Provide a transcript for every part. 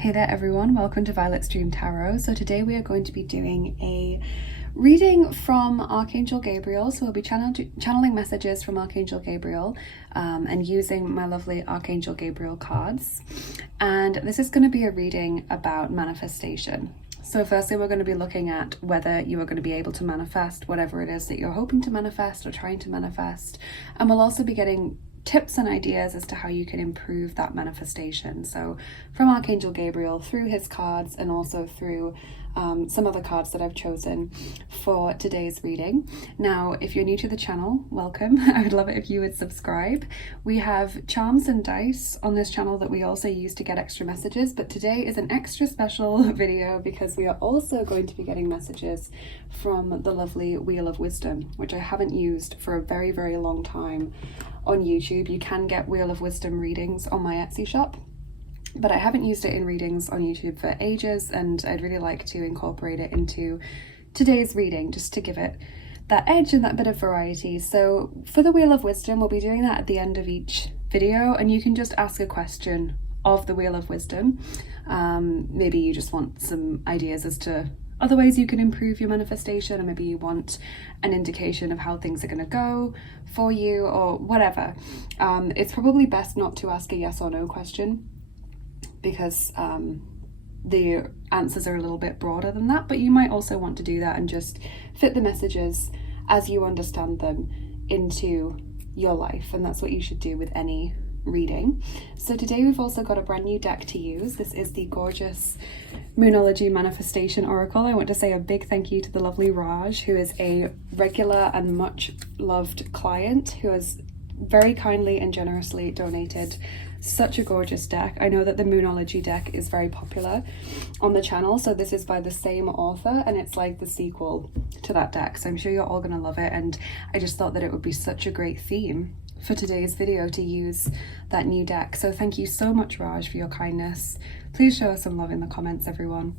Hey there everyone, welcome to Violet's Dream Tarot. So today we are going to be doing a reading from Archangel Gabriel. So we'll be channeling messages from Archangel Gabriel and using my lovely Archangel Gabriel cards. And this is going to be a reading about manifestation. So firstly, we're going to be looking at whether you are going to be able to manifest whatever it is that you're hoping to manifest or trying to manifest. And we'll also be getting tips and ideas as to how you can improve that manifestation. So from Archangel Gabriel through his cards and also through some other cards that I've chosen for today's reading. Now, if you're new to the channel, welcome. I would love it if you would subscribe. We have charms and dice on this channel that we also use to get extra messages, but today is an extra special video because we are also going to be getting messages from the lovely Wheel of Wisdom, which I haven't used for a very, very long time on YouTube. You can get Wheel of Wisdom readings on my Etsy shop, but I haven't used it in readings on YouTube for ages, and I'd really like to incorporate it into today's reading just to give it that edge and that bit of variety. So for the Wheel of Wisdom, we'll be doing that at the end of each video, and you can just ask a question of the Wheel of Wisdom. Maybe you just want some ideas as to other ways you can improve your manifestation, or maybe you want an indication of how things are going to go for you or whatever. It's probably best not to ask a yes or no question because the answers are a little bit broader than that, but you might also want to do that and just fit the messages as you understand them into your life, and that's what you should do with any reading. So today we've also got a brand new deck to use. This is the gorgeous Moonology Manifestation Oracle. I want to say a big thank you to the lovely Raj, who is a regular and much loved client who has very kindly and generously donated such a gorgeous deck. I know that the Moonology deck is very popular on the channel, so this is by the same author and it's like the sequel to that deck, so I'm sure you're all gonna love it, and I just thought that it would be such a great theme for today's video to use that new deck. So thank you so much, Raj, for your kindness. Please show us some love in the comments, everyone.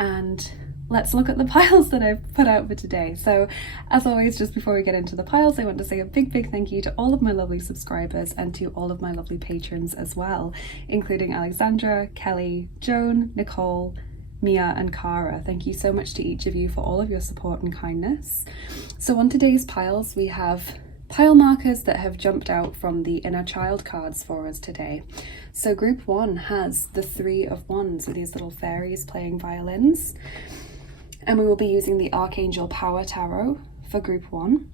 And let's look at the piles that I've put out for today. So as always, just before we get into the piles, I want to say a big thank you to all of my lovely subscribers and to all of my lovely patrons as well, including Alexandra, Kelly, Joan, Nicole, Mia and Cara. Thank you so much to each of you for all of your support and kindness. So on today's piles, we have pile markers that have jumped out from the Inner Child cards for us today. So group 1 has the 3 of Wands with these little fairies playing violins. And we will be using the Archangel Power Tarot for group 1.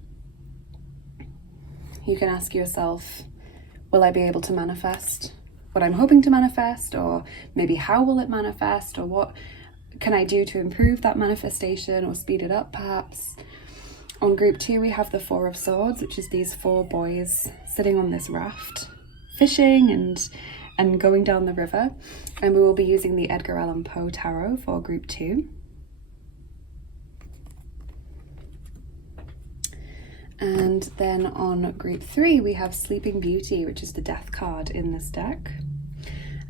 You can ask yourself, will I be able to manifest what I'm hoping to manifest? Or maybe how will it manifest? Or what can I do to improve that manifestation or speed it up perhaps? On group 2, we have the 4 of Swords, which is these 4 boys sitting on this raft, fishing and going down the river. And we will be using the Edgar Allan Poe Tarot for group 2. And then on group 3, we have Sleeping Beauty, which is the Death card in this deck.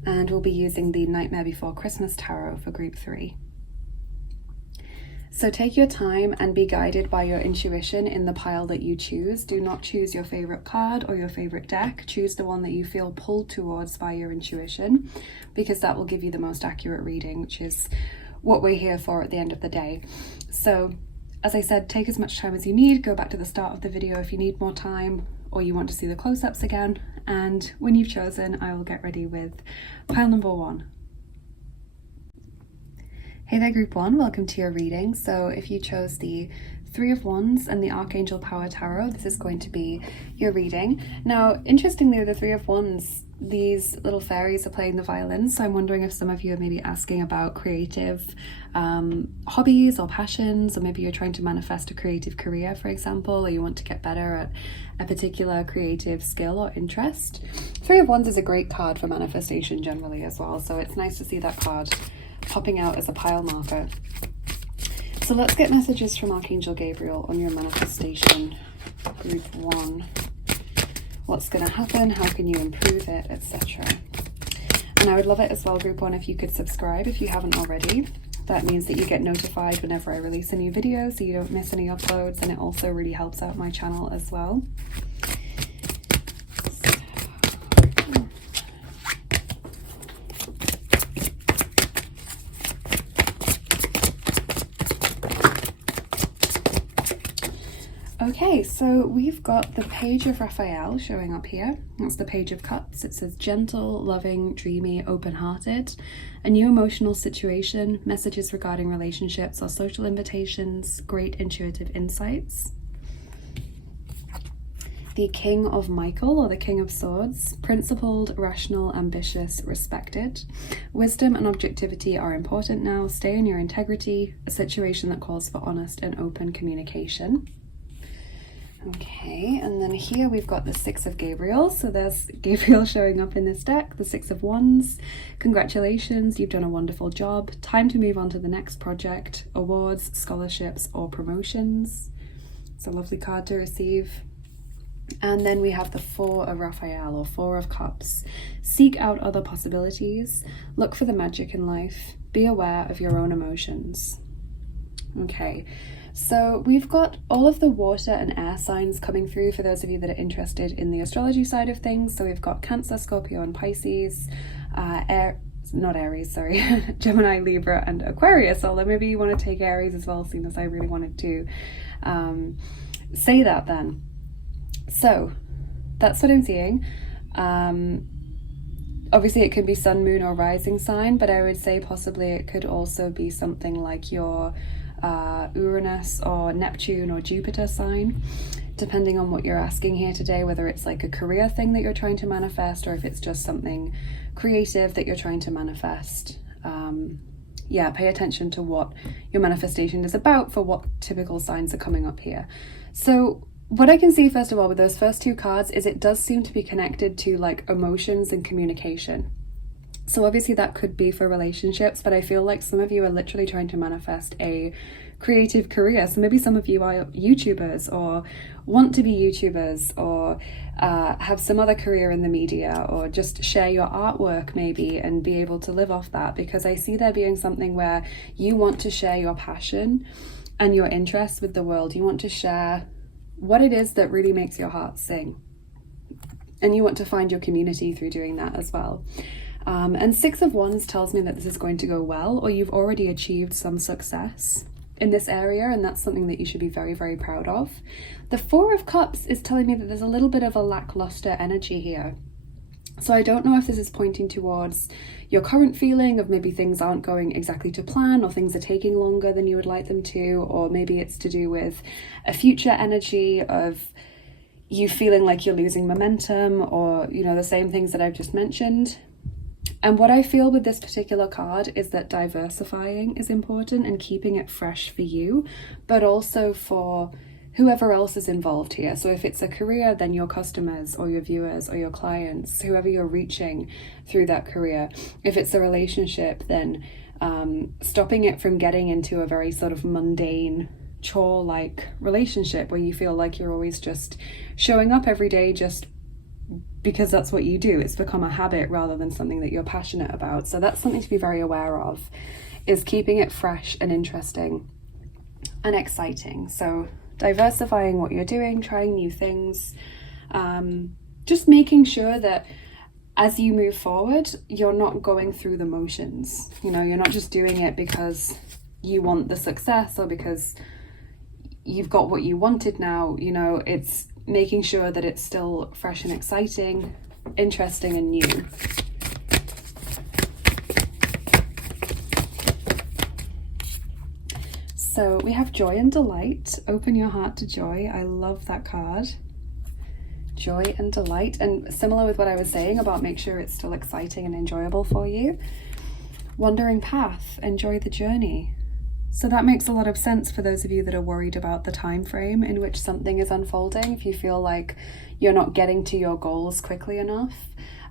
And we'll be using the Nightmare Before Christmas Tarot for group 3. So take your time and be guided by your intuition in the pile that you choose. Do not choose your favorite card or your favorite deck. Choose the one that you feel pulled towards by your intuition, because that will give you the most accurate reading, which is what we're here for at the end of the day. So as I said, take as much time as you need. Go back to the start of the video if you need more time or you want to see the close-ups again. And when you've chosen, I will get ready with pile number 1. Hey there, group 1, welcome to your reading. So if you chose the 3 of Wands and the Archangel Power Tarot, this is going to be your reading. Now, interestingly, with the 3 of Wands, these little fairies are playing the violins, so I'm wondering if some of you are maybe asking about creative hobbies or passions, or maybe you're trying to manifest a creative career, for example, or you want to get better at a particular creative skill or interest. 3 of Wands is a great card for manifestation generally as well, so it's nice to see that card popping out as a pile marker. So let's get messages from Archangel Gabriel on your manifestation, group 1. What's going to happen? How can you improve it, etc. And I would love it as well, group 1, if you could subscribe if you haven't already. That means that you get notified whenever I release a new video, so you don't miss any uploads, and it also really helps out my channel as well. Okay, so we've got the Page of Raphael showing up here. That's the Page of Cups. It says gentle, loving, dreamy, open-hearted. A new emotional situation, messages regarding relationships or social invitations, great intuitive insights. The King of Michael, or the King of Swords, principled, rational, ambitious, respected. Wisdom and objectivity are important now. Stay in your integrity, a situation that calls for honest and open communication. Okay, and then here we've got the Six of Gabriel. So there's Gabriel showing up in this deck, the Six of Wands. Congratulations, you've done a wonderful job. Time to move on to the next project, awards, scholarships, or promotions. It's a lovely card to receive. And then we have the Four of Raphael, or Four of Cups. Seek out other possibilities. Look for the magic in life. Be aware of your own emotions. Okay. So we've got all of the water and air signs coming through for those of you that are interested in the astrology side of things. So we've got Cancer, Scorpio, and Pisces, Gemini, Libra, and Aquarius. Although maybe you want to take Aries as well, seeing as I really wanted to say that then. So that's what I'm seeing. Obviously it can be sun, moon, or rising sign, but I would say possibly it could also be something like your Uranus or Neptune or Jupiter sign, depending on what you're asking here today, whether it's like a career thing that you're trying to manifest or if it's just something creative that you're trying to manifest. Pay attention to what your manifestation is about for what typical signs are coming up here. So what I can see first of all with those first two cards is it does seem to be connected to like emotions and communication. So obviously that could be for relationships, but I feel like some of you are literally trying to manifest a creative career. So maybe some of you are YouTubers or want to be YouTubers or have some other career in the media, or just share your artwork maybe and be able to live off that, because I see there being something where you want to share your passion and your interests with the world. You want to share what it is that really makes your heart sing. And you want to find your community through doing that as well. And Six of Wands tells me that this is going to go well, or you've already achieved some success in this area, and that's something that you should be very, very proud of. The Four of Cups is telling me that there's a little bit of a lackluster energy here. So I don't know if this is pointing towards your current feeling of maybe things aren't going exactly to plan, or things are taking longer than you would like them to, or maybe it's to do with a future energy of you feeling like you're losing momentum, or, you know, the same things that I've just mentioned. And what I feel with this particular card is that diversifying is important and keeping it fresh for you, but also for whoever else is involved here. So if it's a career, then your customers or your viewers or your clients, whoever you're reaching through that career. If it's a relationship, then stopping it from getting into a very sort of mundane chore-like relationship where you feel like you're always just showing up every day just because that's what you do. It's become a habit rather than something that you're passionate about. So that's something to be very aware of, is keeping it fresh and interesting and exciting. So diversifying what you're doing, trying new things, just making sure that as you move forward, you're not going through the motions. You know, you're not just doing it because you want the success or because you've got what you wanted now. You know, it's making sure that it's still fresh and exciting, interesting and new. So we have Joy and Delight. Open your heart to joy. I love that card. Joy and delight. And similar with what I was saying about make sure it's still exciting and enjoyable for you. Wandering path. Enjoy the journey. So that makes a lot of sense for those of you that are worried about the time frame in which something is unfolding. If you feel like you're not getting to your goals quickly enough,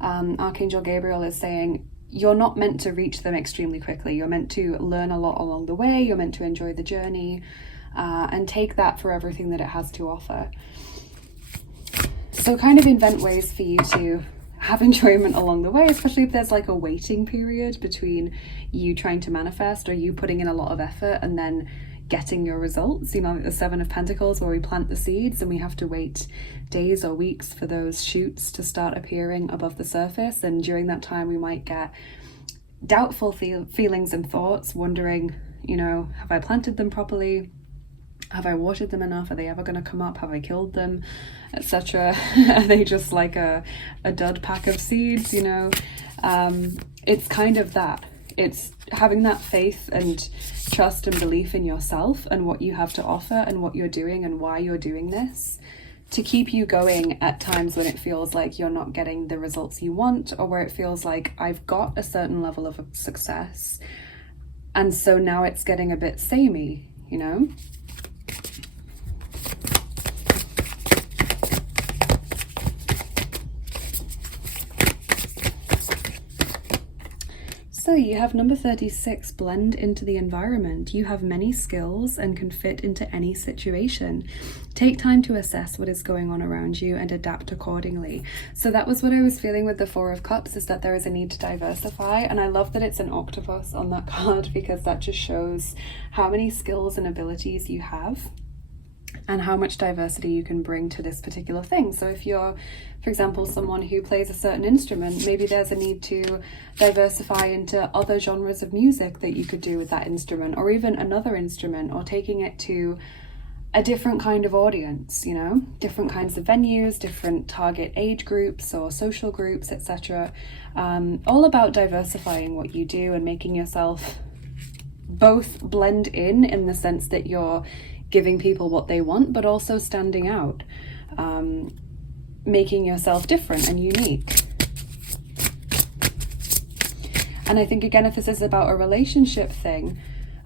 Archangel Gabriel is saying you're not meant to reach them extremely quickly. You're meant to learn a lot along the way. You're meant to enjoy the journey and take that for everything that it has to offer. So kind of invent ways for you to have enjoyment along the way, especially if there's like a waiting period between you trying to manifest or you putting in a lot of effort and then getting your results. You know, like the Seven of Pentacles where we plant the seeds and we have to wait days or weeks for those shoots to start appearing above the surface, and during that time we might get doubtful feelings and thoughts, wondering, you know, have I planted them properly? Have I watered them enough? Are they ever going to come up? Have I killed them, etc.? Are they just like a dud pack of seeds, you know? It's kind of that. It's having that faith and trust and belief in yourself and what you have to offer and what you're doing and why you're doing this, to keep you going at times when it feels like you're not getting the results you want, or where it feels like I've got a certain level of success and so now it's getting a bit samey, you know? So you have number 36, blend into the environment. You have many skills and can fit into any situation. Take time to assess what is going on around you and adapt accordingly. So that was what I was feeling with the Four of Cups, is that there is a need to diversify. And I love that it's an octopus on that card, because that just shows how many skills and abilities you have and how much diversity you can bring to this particular thing. So if you're, for example, someone who plays a certain instrument, maybe there's a need to diversify into other genres of music that you could do with that instrument, or even another instrument, or taking it to a different kind of audience, you know, different kinds of venues, different target age groups or social groups, etc. All about diversifying what you do and making yourself both blend in the sense that you're giving people what they want, but also standing out, making yourself different and unique. And I think, again, if this is about a relationship thing,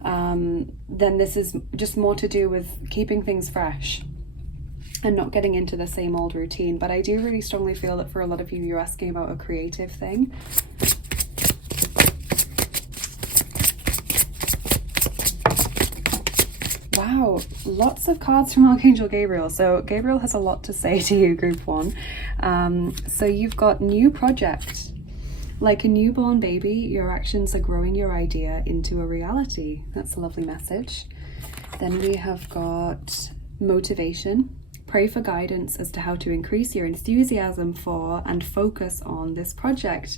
then this is just more to do with keeping things fresh and not getting into the same old routine. But I do really strongly feel that for a lot of you, you're asking about a creative thing. Wow, lots of cards from Archangel Gabriel. So Gabriel has a lot to say to you, group one. So you've got new project. Like a newborn baby, your actions are growing your idea into a reality. That's a lovely message. Then we have got motivation. Pray for guidance as to how to increase your enthusiasm for and focus on this project.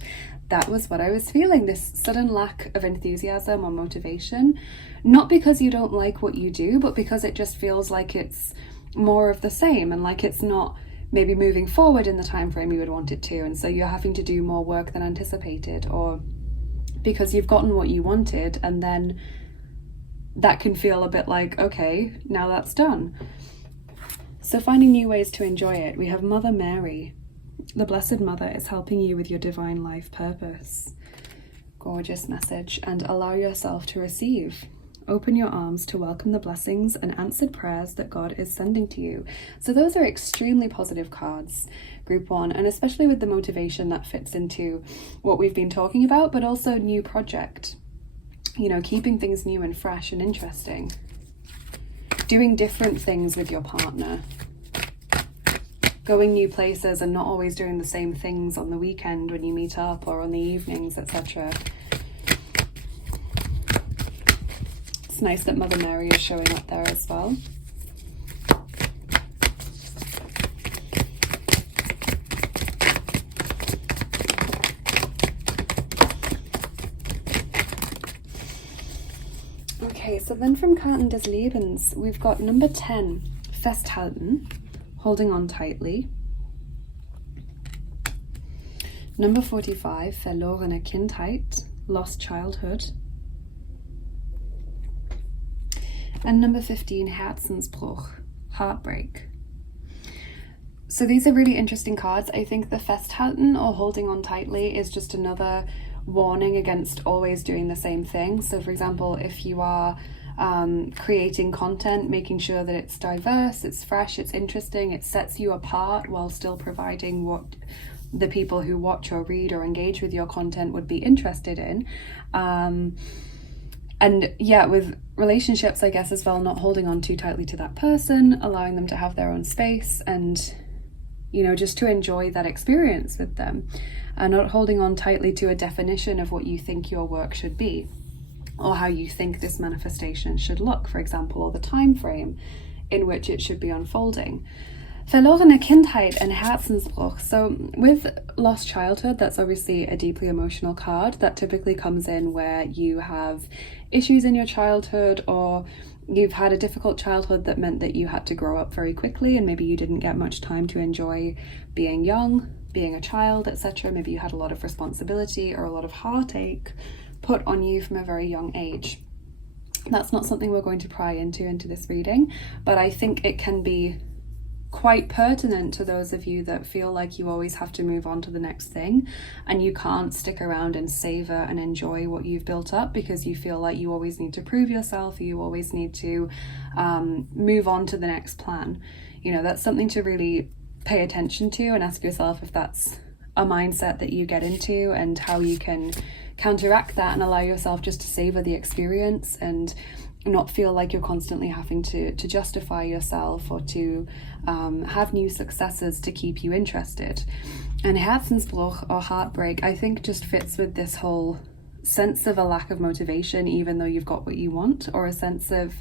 That was what I was feeling, this sudden lack of enthusiasm or motivation. Not because you don't like what you do, but because it just feels like it's more of the same, and like it's not maybe moving forward in the time frame you would want it to, and so you're having to do more work than anticipated, or because you've gotten what you wanted and then that can feel a bit like, okay, now that's done. So finding new ways to enjoy it. We have Mother Mary. The Blessed Mother is helping you with your divine life purpose. Gorgeous message. And allow yourself to receive. Open your arms to welcome the blessings and answered prayers that God is sending to you. So those are extremely positive cards, group one, and especially with the motivation that fits into what we've been talking about, but also new project. You know, keeping things new and fresh and interesting. Doing different things with your partner. Going new places and not always doing the same things on the weekend when you meet up or on the evenings, etc. It's nice that Mother Mary is showing up there as well. Okay, so then from Karten des Lebens, we've got number 10, festhalten, holding on tightly. Number 45, verlorene Kindheit, lost childhood. And number 15, Herzensbruch, heartbreak. So these are really interesting cards. I think the festhalten, or holding on tightly, is just another warning against always doing the same thing. So for example, if you are creating content, making sure that it's diverse, it's fresh, it's interesting, it sets you apart while still providing what the people who watch or read or engage with your content would be interested in. And yeah, with relationships, I guess as well, not holding on too tightly to that person, allowing them to have their own space and, you know, just to enjoy that experience with them, and not holding on tightly to a definition of what you think your work should be, or how you think this manifestation should look, for example, or the time frame in which it should be unfolding. Verlorene Kindheit and Herzensbruch. So with lost childhood, that's obviously a deeply emotional card that typically comes in where you have issues in your childhood, or you've had a difficult childhood that meant that you had to grow up very quickly, and maybe you didn't get much time to enjoy being young, being a child, etc. Maybe you had a lot of responsibility or a lot of heartache put on you from a very young age. That's not something we're going to pry into this reading, but I think it can be quite pertinent to those of you that feel like you always have to move on to the next thing and you can't stick around and savor and enjoy what you've built up because you feel like you always need to prove yourself, or you always need to move on to the next plan. You know, that's something to really pay attention to and ask yourself if that's a mindset that you get into, and how you can counteract that and allow yourself just to savor the experience and not feel like you're constantly having to justify yourself or to have new successes to keep you interested. And Herzensbruch, or heartbreak, I think just fits with this whole sense of a lack of motivation even though you've got what you want, or a sense of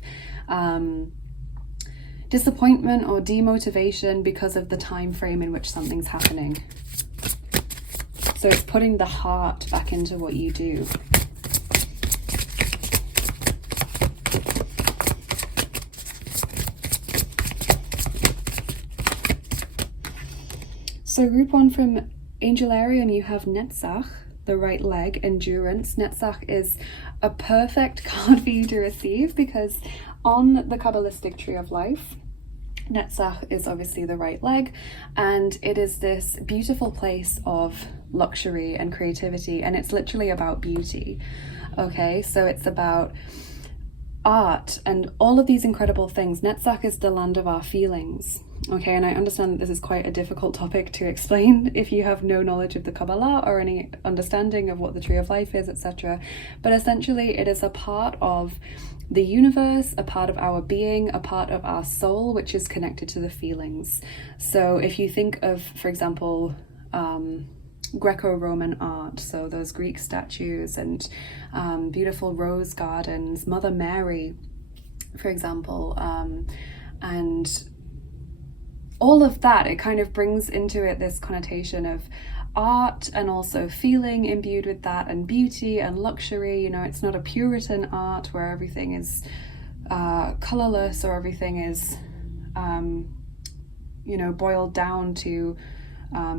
disappointment or demotivation because of the time frame in which something's happening. So it's putting the heart back into what you do. So group 1 from Angelarium, you have Netzach, the right leg, endurance. Netzach is a perfect card for you to receive because on the Kabbalistic tree of life, Netzach is obviously the right leg, and it is this beautiful place of luxury and creativity, and it's literally about beauty. Okay, so it's about art and all of these incredible things. Netzach is the land of our feelings. Okay, and I understand that this is quite a difficult topic to explain if you have no knowledge of the Kabbalah or any understanding of what the Tree of Life is, etc. But essentially it is a part of the universe, a part of our being, a part of our soul, which is connected to the feelings. So if you think of, for example, Greco-Roman art, so those Greek statues and beautiful rose gardens, Mother Mary, for example, and all of that, it kind of brings into it this connotation of art and also feeling imbued with that, and beauty and luxury. You know, it's not a Puritan art where everything is colorless or everything is you know, boiled down to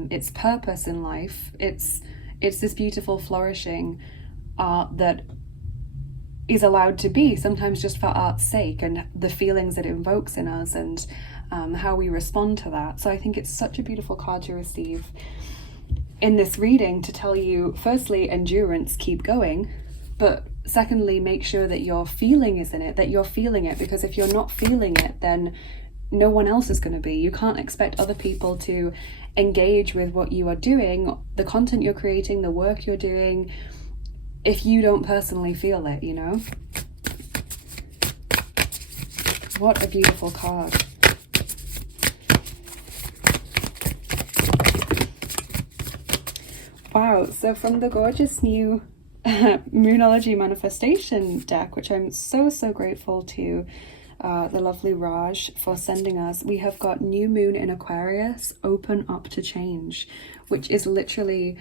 its purpose in life. It's this beautiful flourishing art that is allowed to be, sometimes just for art's sake, and the feelings it invokes in us, and how we respond to that. So I think it's such a beautiful card to receive in this reading to tell you, firstly, endurance, keep going, but secondly, make sure that your feeling is in it, that you're feeling it, because if you're not feeling it, then no one else is going to be. You can't expect other people to engage with what you are doing, the content you're creating, the work you're doing, if you don't personally feel it, you know? What a beautiful card. Wow, so from the gorgeous new Moonology manifestation deck, which I'm so grateful to the lovely Raj for sending us, we have got New Moon in Aquarius, open up to change, which is literally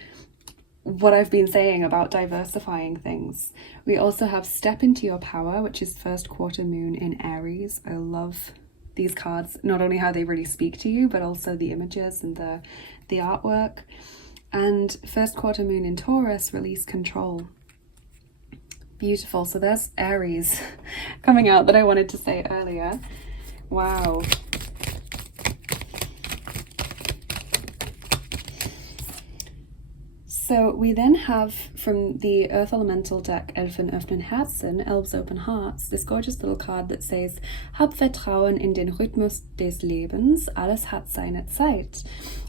what I've been saying about diversifying things. We also have Step into Your Power, which is first quarter moon in Aries. I love these cards, not only how they really speak to you, but also the images and the artwork. And first quarter moon in Taurus, release control. Beautiful. So there's Aries coming out that I wanted to say earlier. Wow. So we then have from the Earth Elemental deck, Elfen, öffnen, Herzen, Elves Open Hearts, this gorgeous little card that says, Hab Vertrauen in den Rhythmus des Lebens, alles hat seine Zeit.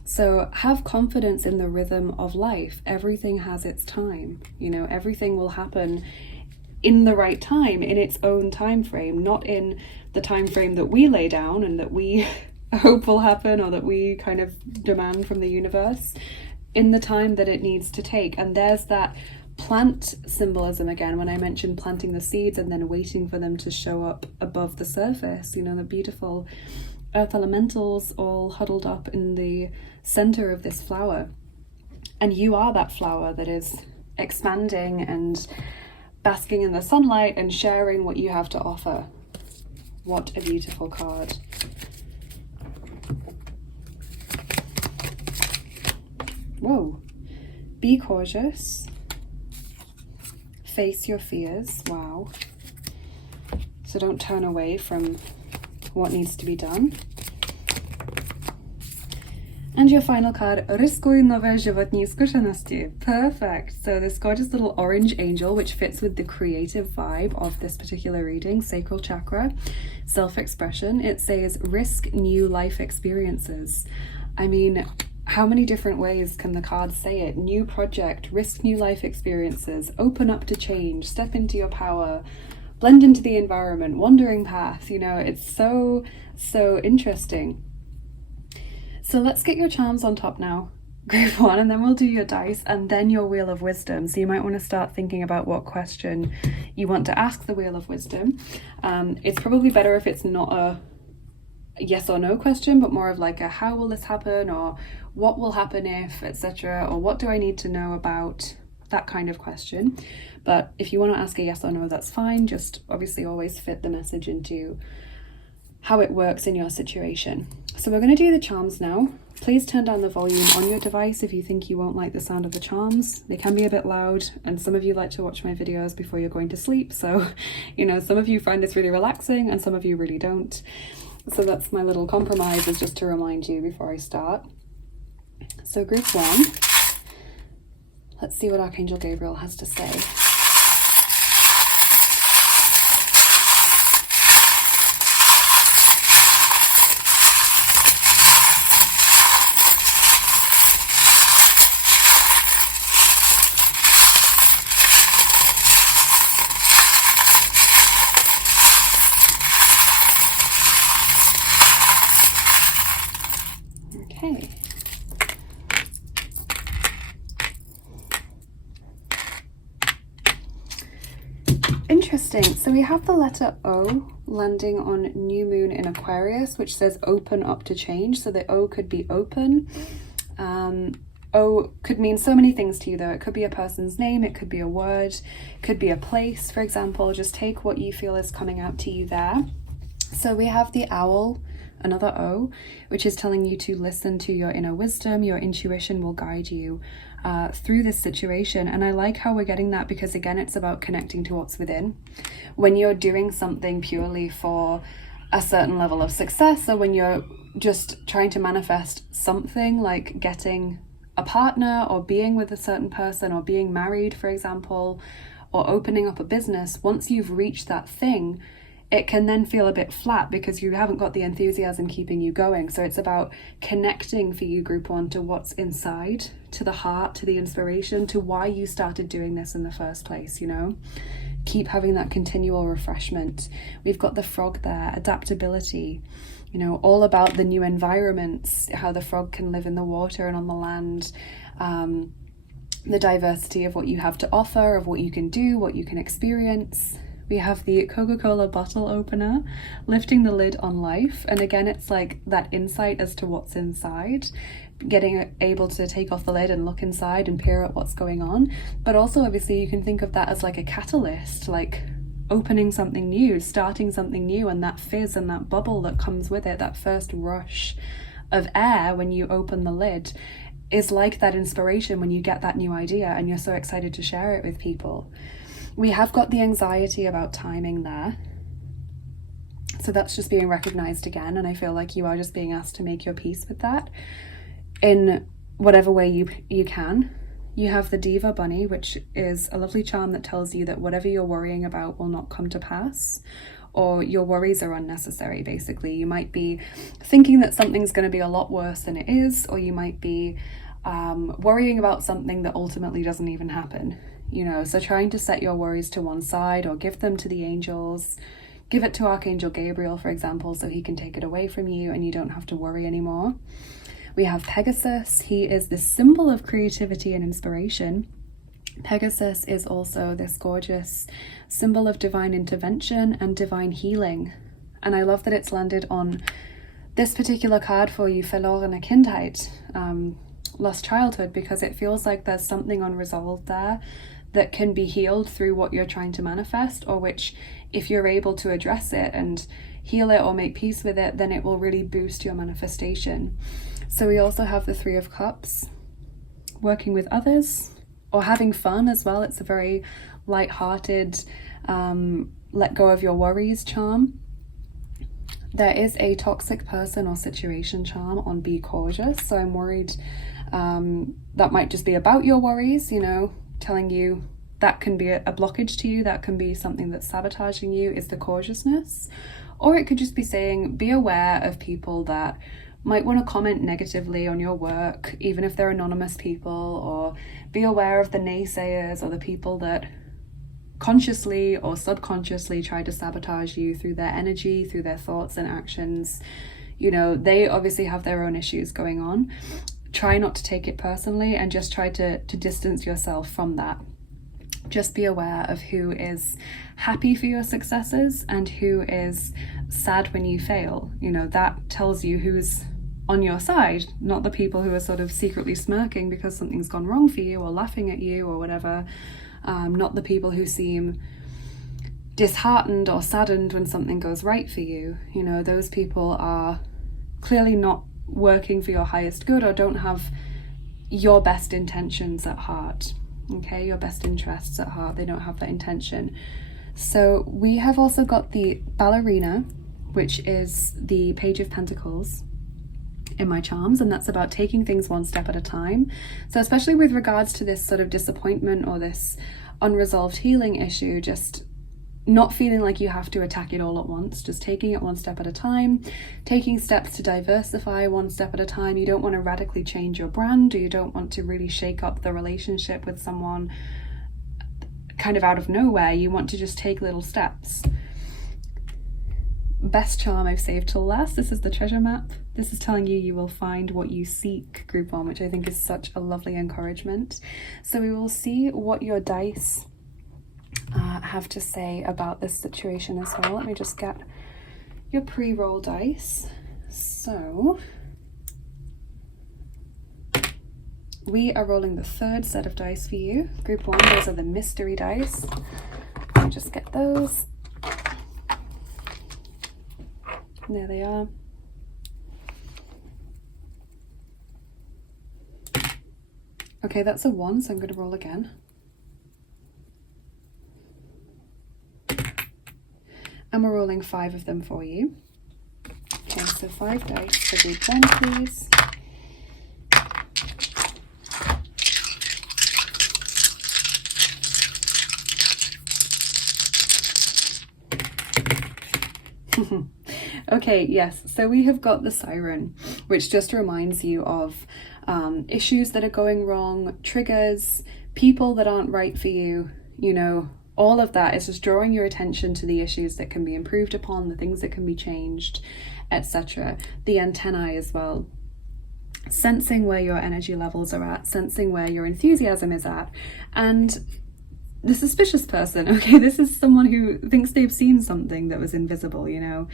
So have confidence in the rhythm of life. Everything has its time. You know, everything will happen in the right time, in its own time frame, not in the time frame that we lay down and that we hope will happen or that we kind of demand from the universe, in the time that it needs to take. And there's that plant symbolism again, when I mentioned planting the seeds and then waiting for them to show up above the surface, you know, the beautiful earth elementals all huddled up in the center of this flower. And you are that flower that is expanding and basking in the sunlight and sharing what you have to offer. What a beautiful card. Whoa. Be cautious. Face your fears. Wow. So don't turn away from what needs to be done. And your final card, Riskuj nové životní zkušenosti. Perfect. So this gorgeous little orange angel, which fits with the creative vibe of this particular reading, sacral chakra, self-expression. It says, risk new life experiences. I mean, how many different ways can the cards say it? New project, risk new life experiences, open up to change, step into your power, blend into the environment, wandering path. You know, it's so interesting. So let's get your charms on top now, group 1, and then we'll do your dice and then your wheel of wisdom. So you might want to start thinking about what question you want to ask the wheel of wisdom. It's probably better if it's not a yes or no question, but more of like a how will this happen, or what will happen if, etc., or what do I need to know about, that kind of question. But if you want to ask a yes or no, that's fine. Just obviously always fit the message into how it works in your situation. So we're going to do the charms now. Please turn down the volume on your device if you think you won't like the sound of the charms. They can be a bit loud, and some of you like to watch my videos before you're going to sleep. So, you know, some of you find this really relaxing and some of you really don't. So that's my little compromise, is just to remind you before I start. So group 1, let's see what Archangel Gabriel has to say. Okay. Interesting. So we have the letter O landing on new moon in Aquarius, which says open up to change. So the O could be open. O could mean so many things to you though. It could be a person's name, it could be a word, could be a place, for example. Just take what you feel is coming out to you there. So we have the owl, another O, which is telling you to listen to your inner wisdom. Your intuition will guide you through this situation. And I like how we're getting that, because again, it's about connecting to what's within. When you're doing something purely for a certain level of success, or when you're just trying to manifest something like getting a partner, or being with a certain person, or being married, for example, or opening up a business, once you've reached that thing, it can then feel a bit flat because you haven't got the enthusiasm keeping you going. So it's about connecting for you, group 1, to what's inside, to the heart, to the inspiration, to why you started doing this in the first place, you know? Keep having that continual refreshment. We've got the frog there, adaptability, you know, all about the new environments, how the frog can live in the water and on the land, the diversity of what you have to offer, of what you can do, what you can experience. We have the Coca-Cola bottle opener, lifting the lid on life. And again, it's like that insight as to what's inside, getting able to take off the lid and look inside and peer at what's going on. But also, obviously, you can think of that as like a catalyst, like opening something new, starting something new, and that fizz and that bubble that comes with it, that first rush of air when you open the lid, is like that inspiration when you get that new idea and you're so excited to share it with people. We have got the anxiety about timing there. So that's just being recognized again. And I feel like you are just being asked to make your peace with that in whatever way you can. You have the Diva Bunny, which is a lovely charm that tells you that whatever you're worrying about will not come to pass, or your worries are unnecessary, basically. You might be thinking that something's going to be a lot worse than it is, or you might be worrying about something that ultimately doesn't even happen. You know, so trying to set your worries to one side or give them to the angels, give it to Archangel Gabriel, for example, so he can take it away from you and you don't have to worry anymore. We have Pegasus. He is the symbol of creativity and inspiration. Pegasus is also this gorgeous symbol of divine intervention and divine healing. And I love that it's landed on this particular card for you, Verlorene Kindheit, lost childhood, because it feels like there's something unresolved there that can be healed through what you're trying to manifest, or which, if you're able to address it and heal it or make peace with it, then it will really boost your manifestation. So we also have the Three of Cups, working with others or having fun as well. It's a very light-hearted, let go of your worries charm. There is a toxic person or situation charm on be cautious. So I'm worried that might just be about your worries, you know, telling you that can be a blockage to you, that can be something that's sabotaging you, is the cautiousness. Or it could just be saying, be aware of people that might want to comment negatively on your work, even if they're anonymous people, or be aware of the naysayers or the people that consciously or subconsciously try to sabotage you through their energy, through their thoughts and actions. You know, they obviously have their own issues going on. Try not to take it personally and just try to distance yourself from that. Just be aware of who is happy for your successes and who is sad when you fail. You know, that tells you who's on your side, not the people who are sort of secretly smirking because something's gone wrong for you or laughing at you or whatever. Not the people who seem disheartened or saddened when something goes right for you. You know, those people are clearly not working for your highest good or don't have your best intentions at heart. Okay, your best interests at heart. They don't have that intention. So we have also got the Ballerina, which is the Page of Pentacles in my charms, and that's about taking things one step at a time. So especially with regards to this sort of disappointment or this unresolved healing issue, just not feeling like you have to attack it all at once, just taking it one step at a time, taking steps to diversify one step at a time. You don't want to radically change your brand, or you don't want to really shake up the relationship with someone kind of out of nowhere. You want to just take little steps. Best charm I've saved till last. This is the treasure map. This is telling you you will find what you seek, group 1, which I think is such a lovely encouragement. So we will see what your dice have to say about this situation as well. Let me just get your pre-roll dice. So we are rolling the 3rd set of dice for you, group 1. Those are the mystery dice. Let me just get those. There they are. Okay, that's a 1, so I'm going to roll again. And we're rolling 5 of them for you. Okay, so 5 dice for group 1, please. Okay, yes, so we have got the Siren, which just reminds you of issues that are going wrong, triggers, people that aren't right for you, you know, all of that is just drawing your attention to the issues that can be improved upon, the things that can be changed, etc. The antennae as well. Sensing where your energy levels are at, sensing where your enthusiasm is at. And the suspicious person, okay, this is someone who thinks they've seen something that was invisible, you know.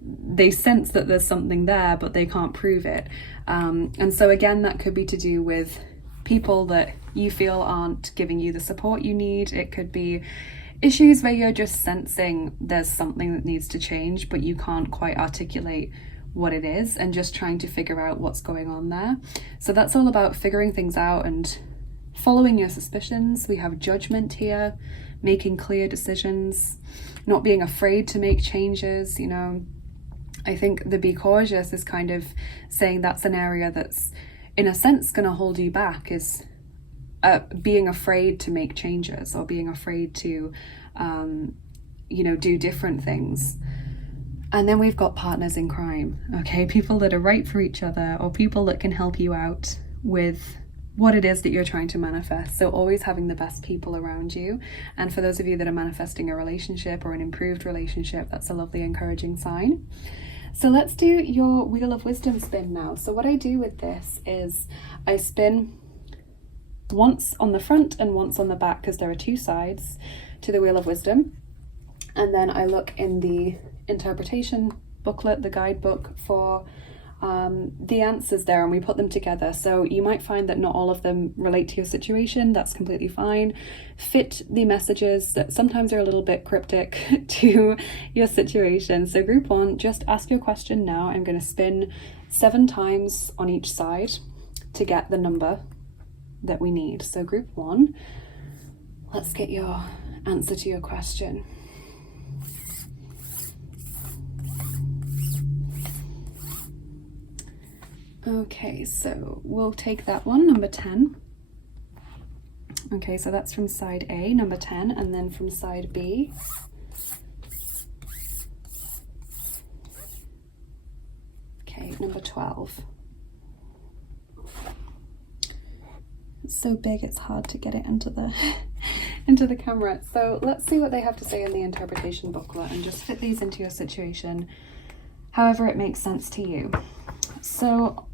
They sense that there's something there, but they can't prove it. And so again, that could be to do with people that you feel aren't giving you the support you need. It could be issues where you're just sensing there's something that needs to change, but you can't quite articulate what it is, and just trying to figure out what's going on there. So that's all about figuring things out and following your suspicions. We have judgment here, making clear decisions, not being afraid to make changes, you know. I think the be cautious is kind of saying that's an area that's in a sense going to hold you back, is being afraid to make changes or being afraid to, you know, do different things. And then we've got partners in crime, okay? People that are right for each other, or people that can help you out with what it is that you're trying to manifest. So always having the best people around you. And for those of you that are manifesting a relationship or an improved relationship, that's a lovely, encouraging sign. So let's do your Wheel of Wisdom spin now. So what I do with this is I spin once on the front and once on the back, because there are 2 sides to the Wheel of Wisdom. And then I look in the interpretation booklet, the guidebook, for the answers there and we put them together. So you might find that not all of them relate to your situation. That's completely fine. Fit the messages that sometimes are a little bit cryptic to your situation. So group 1, just ask your question now. I'm going to spin 7 times on each side to get the number that we need. So group 1, let's get your answer to your question. Okay, so we'll take that one, number 10. Okay, so that's from side A, number 10, and then from side B. Okay, number 12. It's so big it's hard to get it into the into the camera. So let's see what they have to say in the interpretation booklet and just fit these into your situation however it makes sense to you. So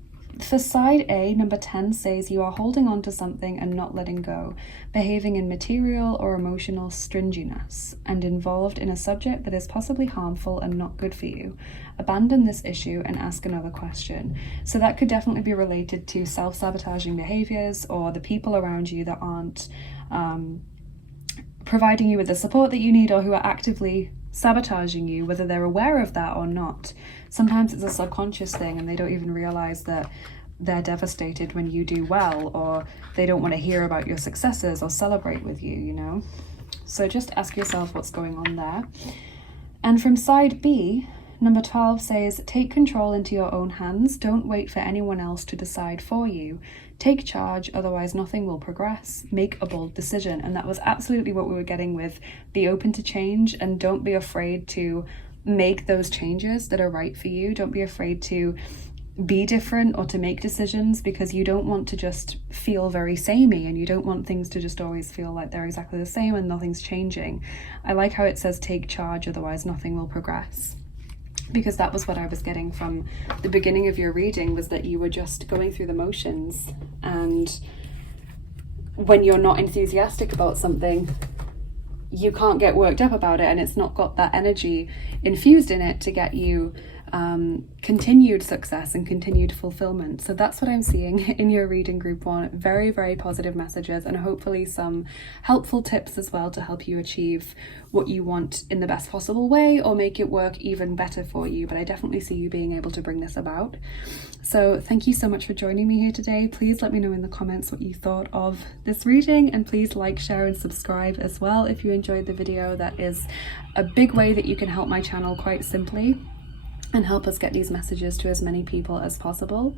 for side A, number 10 says you are holding on to something and not letting go, behaving in material or emotional stringiness, and involved in a subject that is possibly harmful and not good for you. Abandon this issue and ask another question. So that could definitely be related to self-sabotaging behaviors or the people around you that aren't providing you with the support that you need, or who are actively sabotaging you, whether they're aware of that or not. Sometimes it's a subconscious thing and they don't even realize that they're devastated when you do well, or they don't want to hear about your successes or celebrate with you, you know? So just ask yourself what's going on there. And from side B, number 12 says, take control into your own hands. Don't wait for anyone else to decide for you. Take charge, otherwise nothing will progress. Make a bold decision. And that was absolutely what we were getting with be open to change, and don't be afraid to make those changes that are right for you. Don't be afraid to be different or to make decisions, because you don't want to just feel very samey, and you don't want things to just always feel like they're exactly the same and nothing's changing. I like how it says take charge, otherwise nothing will progress, because that was what I was getting from the beginning of your reading, was that you were just going through the motions, and when you're not enthusiastic about something, you can't get worked up about it, and it's not got that energy infused in it to get you continued success and continued fulfillment. So that's what I'm seeing in your reading, group 1. Very, very positive messages, and hopefully some helpful tips as well to help you achieve what you want in the best possible way, or make it work even better for you. But I definitely see you being able to bring this about. So thank you so much for joining me here today. Please let me know in the comments what you thought of this reading, and please like, share and subscribe as well if you enjoyed the video. That is a big way that you can help my channel, quite simply, and help us get these messages to as many people as possible.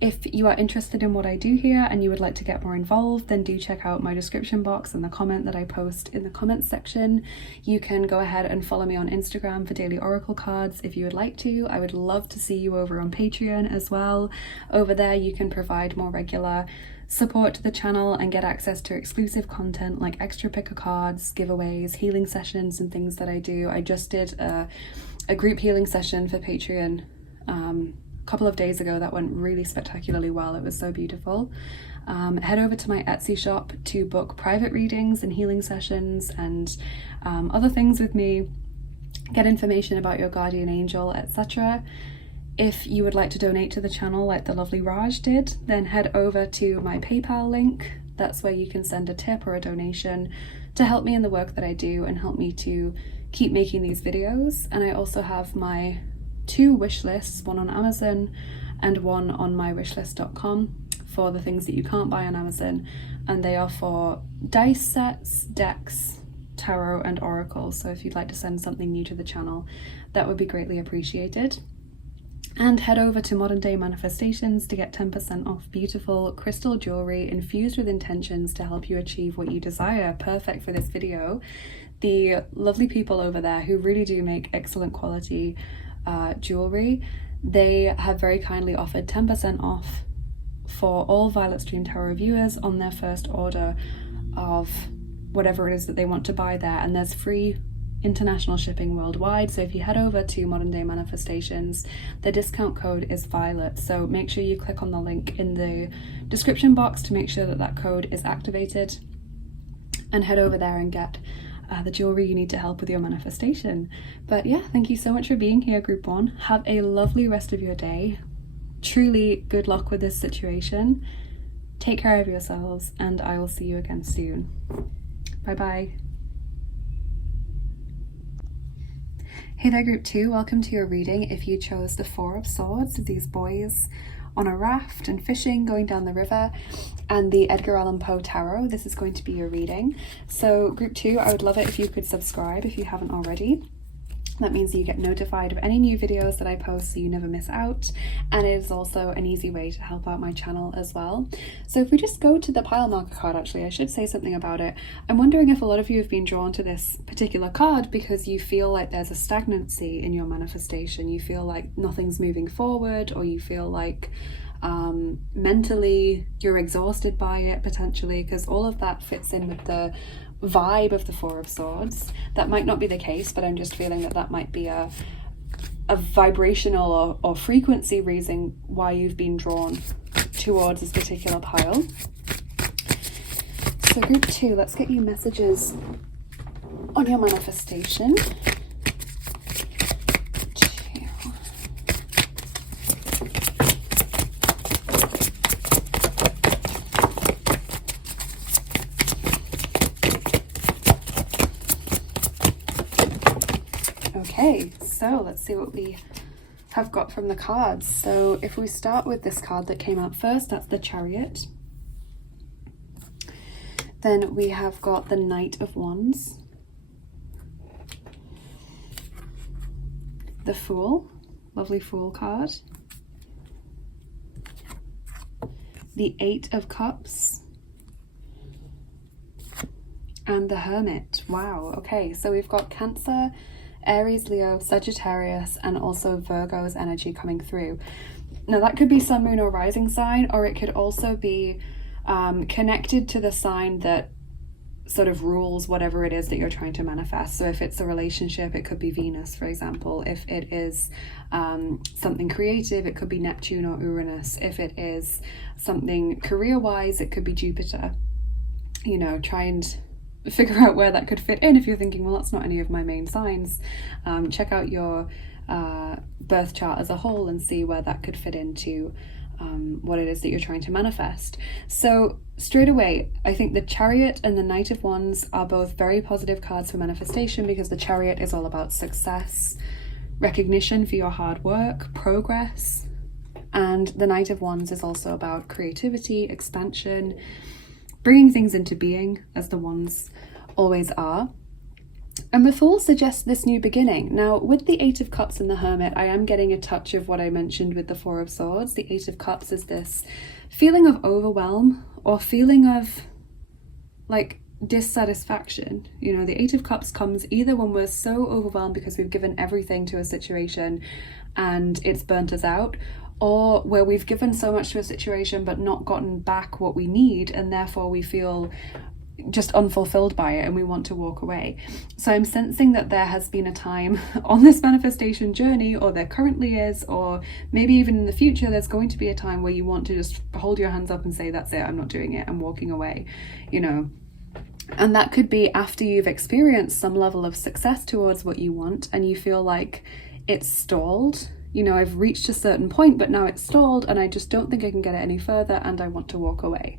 If you are interested in what I do here and you would like to get more involved, then do check out my description box and the comment that I post in the comments section. You can go ahead and follow me on Instagram for daily oracle cards if you would like to. I would love to see you over on Patreon as well. Over there you can provide more regular support to the channel and get access to exclusive content like extra picker cards, giveaways, healing sessions and things that I do. I just did a group healing session for Patreon a couple of days ago that went really spectacularly well. It was so beautiful. Head over to my Etsy shop to book private readings and healing sessions and other things with me, get information about your guardian angel, etc. If you would like to donate to the channel like the lovely Raj did, then head over to my PayPal link. That's where you can send a tip or a donation to help me in the work that I do and help me to keep making these videos. And I also have my 2 wish lists, one on Amazon and one on mywishlist.com, for the things that you can't buy on Amazon, and they are for dice sets, decks, tarot and oracle. So if you'd like to send something new to the channel, that would be greatly appreciated. And head over to Modern Day Manifestations to get 10% off beautiful crystal jewelry infused with intentions to help you achieve what you desire. Perfect for this video. The lovely people over there who really do make excellent quality jewelry, they have very kindly offered 10% off for all Violet Stream Tarot viewers on their first order of whatever it is that they want to buy there, and there's free international shipping worldwide. So if you head over to Modern Day Manifestations, the discount code is Violet, so make sure you click on the link in the description box to make sure that that code is activated, and head over there and get the jewelry you need to help with your manifestation. But yeah, thank you so much for being here, group 1. Have a lovely rest of your day. truly good luck with this situation. Take care of yourselves, and I will see you again soon. Bye bye. Hey there, group 2, welcome to your reading. If you chose the Four of Swords, these boys on a raft and fishing, going down the river, and the Edgar Allan Poe Tarot, this is going to be your reading. So group 2, I would love it if you could subscribe if you haven't already. That means you get notified of any new videos that I post so you never miss out, and it is also an easy way to help out my channel as well. So if we just go to the pile marker card, actually I should say something about it. I'm wondering if a lot of you have been drawn to this particular card because you feel like there's a stagnancy in your manifestation. You feel like nothing's moving forward, or you feel like mentally you're exhausted by it potentially, because all of that fits in with the vibe of the Four of Swords. That might not be the case, but I'm just feeling that that might be a vibrational or frequency reason why you've been drawn towards this particular pile. So group 2, let's get you messages on your manifestation. Okay, so let's see what we have got from the cards. So if we start with this card that came out first, that's the Chariot. Then we have got the Knight of Wands, the Fool, lovely Fool card, the Eight of Cups, and the Hermit. Wow, okay, so we've got Cancer, Aries, Leo, Sagittarius, and also Virgo's energy coming through. Now that could be sun, moon, or rising sign, or it could also be connected to the sign that sort of rules whatever it is that you're trying to manifest. So if it's a relationship, it could be Venus, for example. If it is something creative, it could be Neptune or Uranus. If it is something career-wise, it could be Jupiter. You know, try and figure out where that could fit in. If you're thinking, well, that's not any of my main signs, check out your birth chart as a whole and see where that could fit into what it is that you're trying to manifest. So straight away, I think the Chariot and the Knight of Wands are both very positive cards for manifestation, because the Chariot is all about success, recognition for your hard work, progress, and the Knight of Wands is also about creativity, expansion, bringing things into being, as the Wands always are. And the Fool suggests this new beginning. Now, with the Eight of Cups and the Hermit, I am getting a touch of what I mentioned with the Four of Swords. The Eight of Cups is this feeling of overwhelm or feeling of like dissatisfaction. You know, the Eight of Cups comes either when we're so overwhelmed because we've given everything to a situation and it's burnt us out, or where we've given so much to a situation but not gotten back what we need, and therefore we feel just unfulfilled by it and we want to walk away. So I'm sensing that there has been a time on this manifestation journey, or there currently is, or maybe even in the future there's going to be a time where you want to just hold your hands up and say, that's it, I'm not doing it, I'm walking away, you know. And that could be after you've experienced some level of success towards what you want and you feel like it's stalled. You know, I've reached a certain point, but now it's stalled and I just don't think I can get it any further and I want to walk away.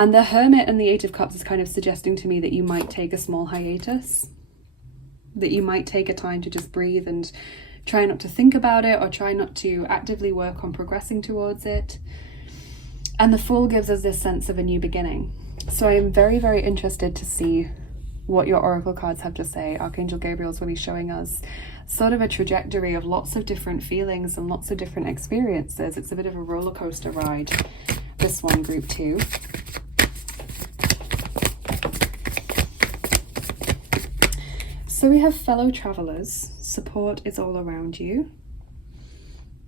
And the Hermit and the Eight of Cups is kind of suggesting to me that you might take a small hiatus, that you might take a time to just breathe and try not to think about it, or try not to actively work on progressing towards it. And the Fool gives us this sense of a new beginning. So I am very, very interested to see what your oracle cards have to say. Archangel Gabriel is really showing us sort of a trajectory of lots of different feelings and lots of different experiences. It's a bit of a roller coaster ride, this one, group 2. So we have fellow travelers. Support is all around you.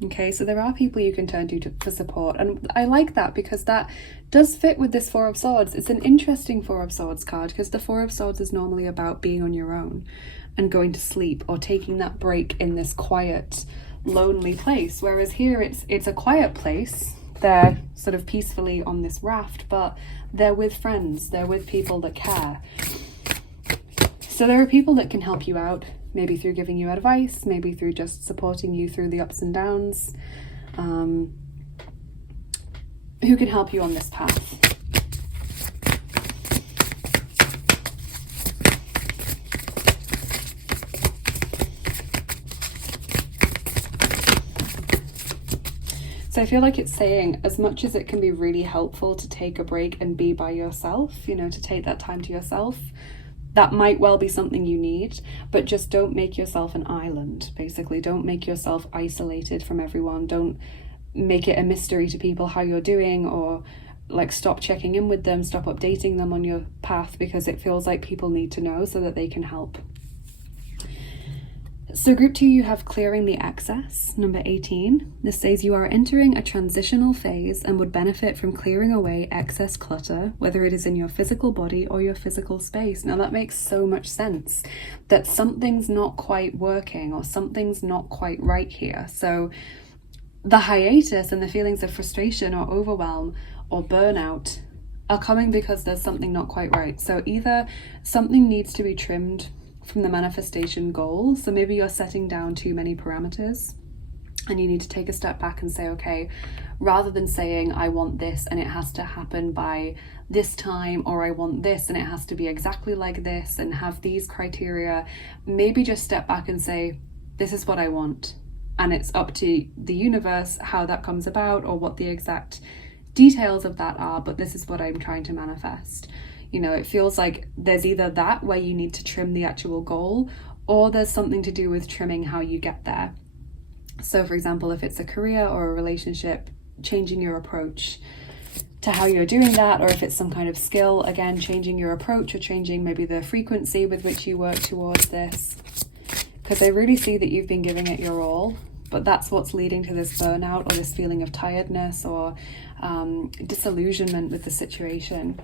Okay, so there are people you can turn to for support, and I like that because that does fit with this Four of Swords. It's an interesting Four of Swords card because the Four of Swords is normally about being on your own and going to sleep or taking that break in this quiet, lonely place, whereas here it's a quiet place. They're sort of peacefully on this raft, but they're with friends, they're with people that care. So there are people that can help you out, maybe through giving you advice, maybe through just supporting you through the ups and downs. who can help you on this path. So I feel like it's saying, as much as it can be really helpful to take a break and be by yourself, you know, to take that time to yourself, that might well be something you need, but just don't make yourself an island, basically. Don't make yourself isolated from everyone. Don't make it a mystery to people how you're doing, or like stop checking in with them, stop updating them on your path, because it feels like people need to know so that they can help. So group 2, you have clearing the excess, number 18. This says you are entering a transitional phase and would benefit from clearing away excess clutter, whether it is in your physical body or your physical space. Now that makes so much sense, that something's not quite working or something's not quite right here. So the hiatus and the feelings of frustration or overwhelm or burnout are coming because there's something not quite right. So either something needs to be trimmed from the manifestation goal. So maybe you're setting down too many parameters and you need to take a step back and say, okay, rather than saying I want this and it has to happen by this time, or I want this and it has to be exactly like this and have these criteria, maybe just step back and say, this is what I want, and it's up to the universe how that comes about or what the exact details of that are, but this is what I'm trying to manifest. You know, it feels like there's either that where you need to trim the actual goal, or there's something to do with trimming how you get there. So for example, if it's a career or a relationship, changing your approach to how you're doing that, or if it's some kind of skill, again, changing your approach or changing maybe the frequency with which you work towards this. Because I really see that you've been giving it your all, but that's what's leading to this burnout or this feeling of tiredness or disillusionment with the situation.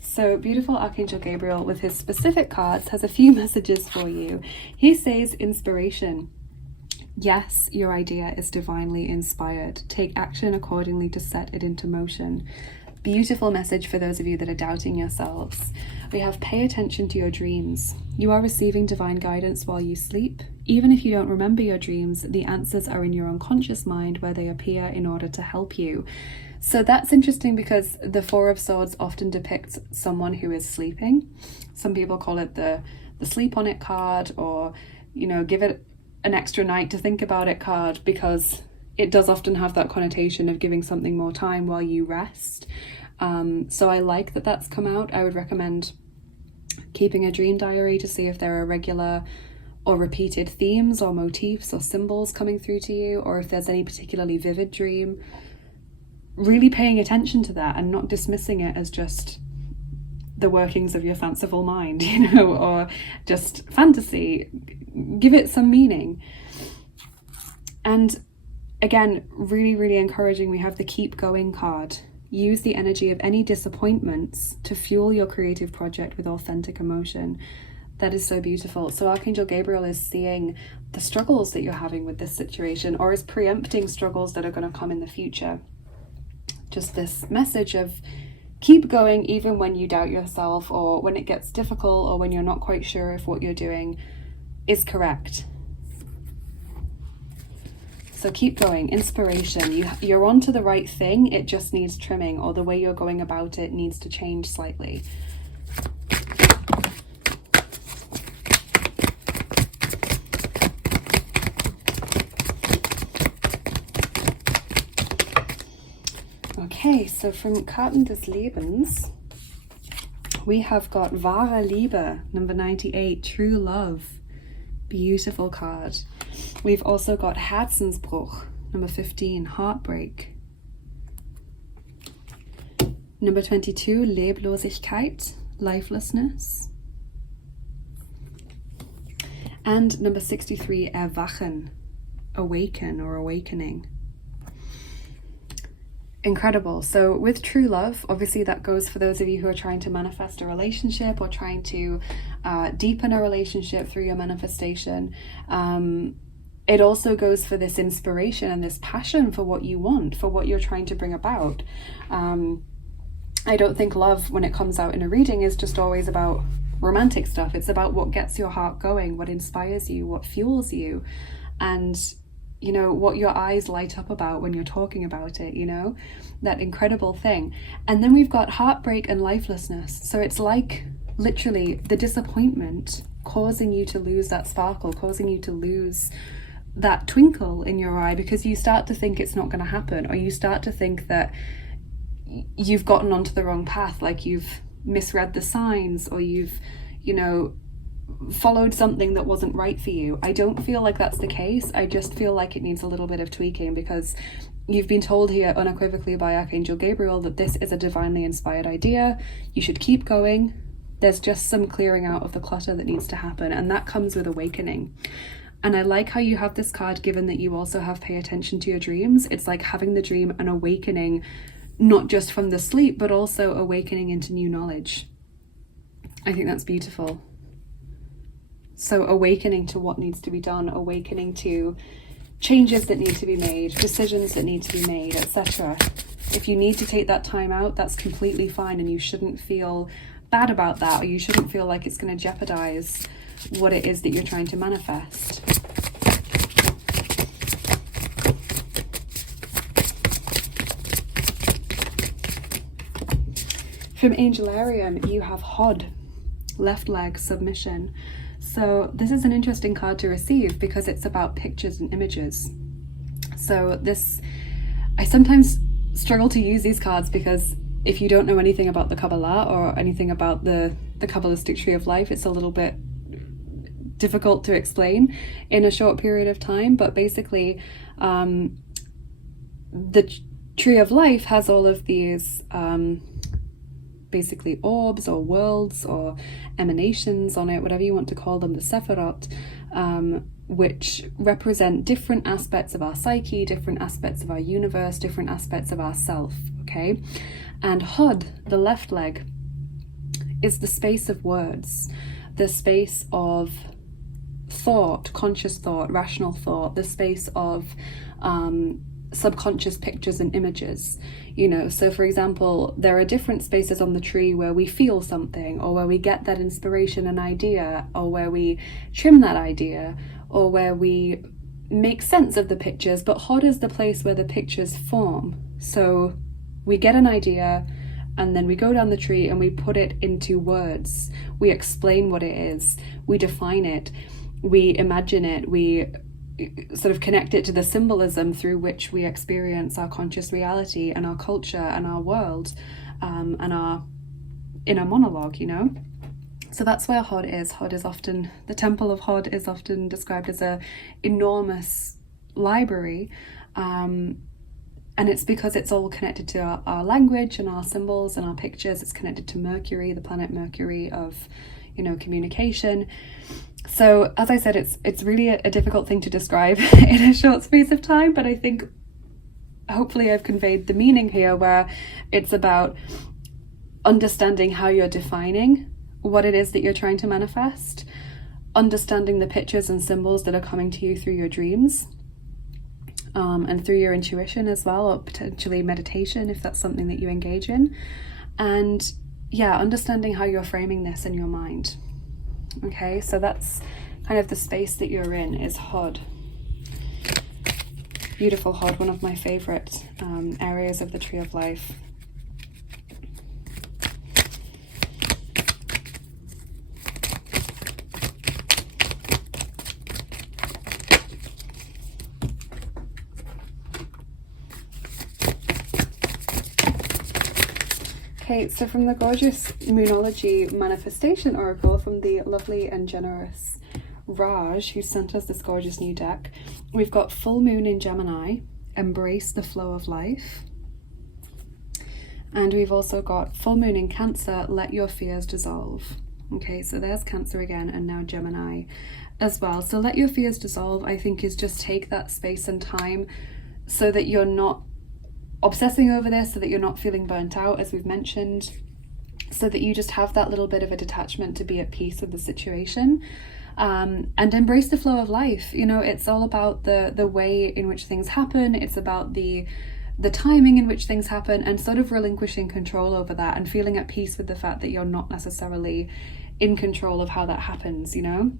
So beautiful Archangel Gabriel, with his specific cards, has a few messages for you. He says inspiration. Yes, your idea is divinely inspired. Take action accordingly to set it into motion. Beautiful message for those of you that are doubting yourselves. We have pay attention to your dreams. You are receiving divine guidance while you sleep. Even if you don't remember your dreams, the answers are in your unconscious mind where they appear in order to help you. So that's interesting, because the Four of Swords often depicts someone who is sleeping. Some people call it the sleep on it card, or, you know, give it an extra night to think about it card, because it does often have that connotation of giving something more time while you rest. So I like that that's come out. I would recommend keeping a dream diary to see if there are regular or repeated themes or motifs or symbols coming through to you, or if there's any particularly vivid dream. Really paying attention to that and not dismissing it as just the workings of your fanciful mind, you know, or just fantasy. Give it some meaning. And again, really, really encouraging, we have the keep going card. Use the energy of any disappointments to fuel your creative project with authentic emotion. That is so beautiful. So Archangel Gabriel is seeing the struggles that you're having with this situation, or is preempting struggles that are going to come in the future. Just this message of keep going even when you doubt yourself, or when it gets difficult, or when you're not quite sure if what you're doing is correct. So keep going. Inspiration. You're onto the right thing. It just needs trimming, or the way you're going about it needs to change slightly. Okay, so from Karten des Lebens, we have got Wahre Liebe, number 98, True Love. Beautiful card. We've also got Herzensbruch, number 15, Heartbreak. Number 22, Leblosigkeit, Lifelessness. And number 63, Erwachen, Awaken or Awakening. Incredible. So with true love, obviously that goes for those of you who are trying to manifest a relationship, or trying to deepen a relationship through your manifestation. It also goes for this inspiration and this passion for what you want, for what you're trying to bring about. I don't think love, when it comes out in a reading, is just always about romantic stuff. It's about what gets your heart going, what inspires you, what fuels you, and you know, what your eyes light up about when you're talking about it, you know, that incredible thing. And then we've got heartbreak and lifelessness. So it's like literally the disappointment causing you to lose that sparkle, causing you to lose that twinkle in your eye, because you start to think it's not going to happen, or you start to think that you've gotten onto the wrong path, like you've misread the signs, or you've, you know, followed something that wasn't right for you. I don't feel like that's the case. I just feel like it needs a little bit of tweaking, because you've been told here unequivocally by Archangel Gabriel that this is a divinely inspired idea. You should keep going. There's just some clearing out of the clutter that needs to happen, and that comes with awakening. And I like how you have this card, given that you also have pay attention to your dreams. It's like having the dream and awakening, not just from the sleep, but also awakening into new knowledge. I think that's beautiful. So awakening to what needs to be done, awakening to changes that need to be made, decisions that need to be made, etc. If you need to take that time out, that's completely fine, and you shouldn't feel bad about that, or you shouldn't feel like it's going to jeopardize what it is that you're trying to manifest. From Angelarium, you have Hod, left leg, submission. So this is an interesting card to receive because it's about pictures and images. So this, I sometimes struggle to use these cards because if you don't know anything about the Kabbalah or anything about the Kabbalistic tree of life, it's a little bit difficult to explain in a short period of time. But basically, the tree of life has all of these basically orbs or worlds or emanations on it, whatever you want to call them, the Sephirot, which represent different aspects of our psyche, different aspects of our universe, different aspects of our self, okay? And Hod, the left leg, is the space of words, the space of thought, conscious thought, rational thought, the space of subconscious pictures and images, you know. So for example, there are different spaces on the tree where we feel something, or where we get that inspiration and idea, or where we trim that idea, or where we make sense of the pictures. But Hod is the place where the pictures form. So we get an idea, and then we go down the tree and we put it into words. We explain what it is, we define it, we imagine it, we sort of connect it to the symbolism through which we experience our conscious reality and our culture and our world, and our inner monologue, you know. So that's where Hod is. Hod is often, the temple of Hod is often described as a enormous library, and it's because it's all connected to our language and our symbols and our pictures. It's connected to Mercury, the planet Mercury of, you know, communication. So as I said, it's really a difficult thing to describe in a short space of time, but I think hopefully I've conveyed the meaning here, where it's about understanding how you're defining what it is that you're trying to manifest, understanding the pictures and symbols that are coming to you through your dreams, and through your intuition as well, or potentially meditation if that's something that you engage in, and yeah, understanding how you're framing this in your mind. Okay, so that's kind of the space that you're in, is Hod. Beautiful Hod, one of my favorite areas of the tree of life. Okay, so from the gorgeous Moonology manifestation oracle from the lovely and generous Raj, who sent us this gorgeous new deck, we've got full moon in Gemini, embrace the flow of life. And we've also got full moon in Cancer, let your fears dissolve. Okay, so there's Cancer again, and now Gemini as well. So let your fears dissolve, I think, is just take that space and time so that you're not obsessing over this, so that you're not feeling burnt out, as we've mentioned, so that you just have that little bit of a detachment to be at peace with the situation, and embrace the flow of life. You know, it's all about the way in which things happen. It's about the timing in which things happen, and sort of relinquishing control over that and feeling at peace with the fact that you're not necessarily in control of how that happens, you know?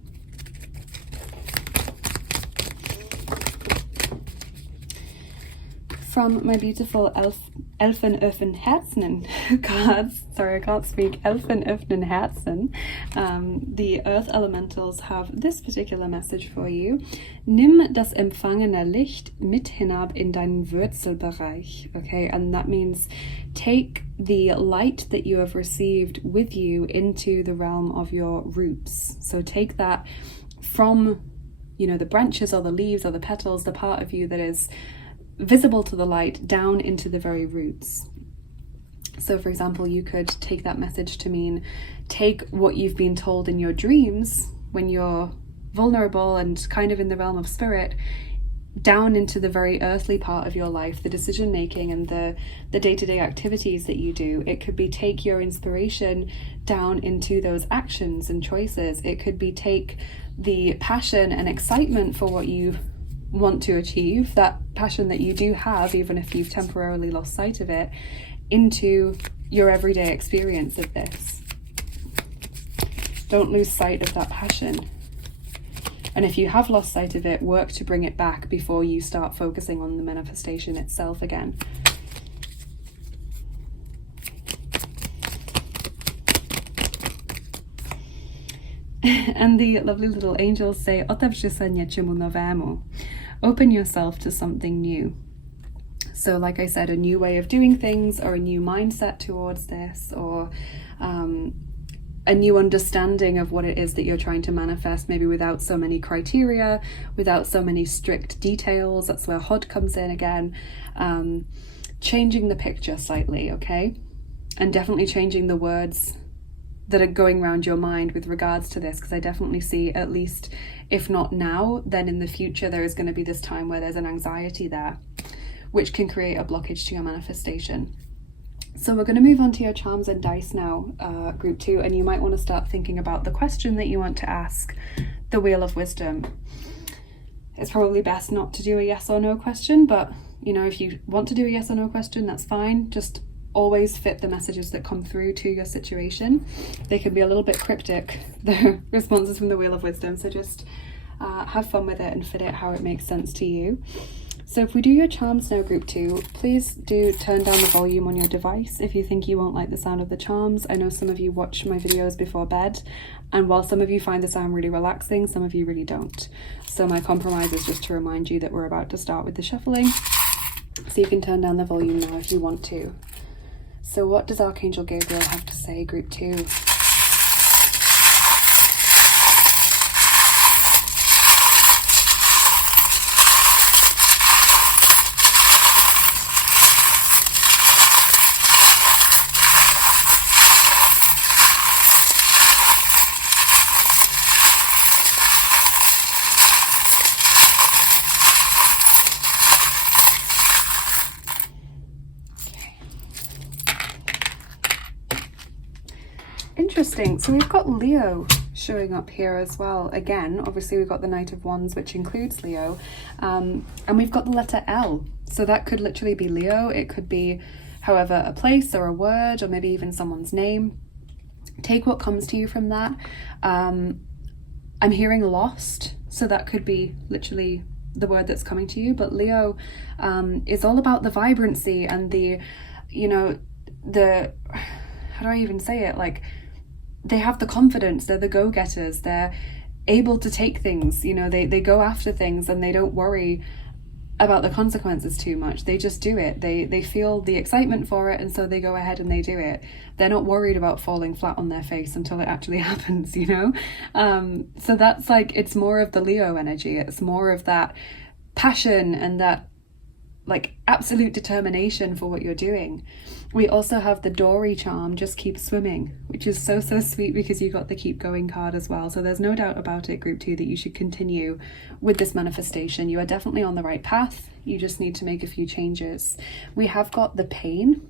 From my beautiful Elfen, öffnen, Herzen cards, sorry I can't speak, Elfen, öffnen, Herzen, the earth elementals have this particular message for you. Nimm das empfangene Licht mit hinab in deinen Wurzelbereich. Okay, and that means take the light that you have received with you into the realm of your roots. So take that from, you know, the branches or the leaves or the petals, the part of you that is visible to the light, down into the very roots. So for example, you could take that message to mean take what you've been told in your dreams when you're vulnerable and kind of in the realm of spirit, down into the very earthly part of your life, the decision making and the day-to-day activities that you do. It could be take your inspiration down into those actions and choices. It could be take the passion and excitement for what you want to achieve, that passion that you do have, even if you've temporarily lost sight of it, into your everyday experience of this. Don't lose sight of that passion. And if you have lost sight of it, work to bring it back before you start focusing on the manifestation itself again. And the lovely little angels say, open yourself to something new. So like I said, a new way of doing things, or a new mindset towards this, or a new understanding of what it is that you're trying to manifest, maybe without so many criteria, without so many strict details. That's where Hod comes in again. Changing the picture slightly, okay? And definitely changing the words that are going around your mind with regards to this, because I definitely see, at least if not now, then in the future there is going to be this time where there's an anxiety there, which can create a blockage to your manifestation. So we're going to move on to your charms and dice now, group 2, and you might want to start thinking about the question that you want to ask the Wheel of Wisdom. It's probably best not to do a yes or no question, but you know, if you want to do a yes or no question, that's fine. Just always fit the messages that come through to your situation. They can be a little bit cryptic, the responses from the Wheel of Wisdom, so just have fun with it and fit it how it makes sense to you. So if we do your charms now, group 2, please do turn down the volume on your device if you think you won't like the sound of the charms. I know some of you watch my videos before bed, and while some of you find the sound really relaxing, some of you really don't. So my compromise is just to remind you that we're about to start with the shuffling, so you can turn down the volume now if you want to. So what does Archangel Gabriel have to say, group 2? Interesting. So we've got Leo showing up here as well. Again, obviously we've got the Knight of Wands, which includes Leo, and we've got the letter L. So that could literally be Leo. It could be, however, a place or a word, or maybe even someone's name. Take what comes to you from that. I'm hearing lost, so that could be literally the word that's coming to you. But Leo is all about the vibrancy and the, you know, the, how do I even say it? Like, they have the confidence, they're the go-getters, they're able to take things, you know, they go after things and they don't worry about the consequences too much. They just do it. They feel the excitement for it, and so they go ahead and they do it. They're not worried about falling flat on their face until it actually happens, you know? So that's like, it's more of the Leo energy. It's more of that passion and that like absolute determination for what you're doing. We also have the Dory charm, just keep swimming, which is so sweet because you got the keep going card as well. So there's no doubt about it, group 2, that you should continue with this manifestation. You are definitely on the right path. You just need to make a few changes. We have got the pain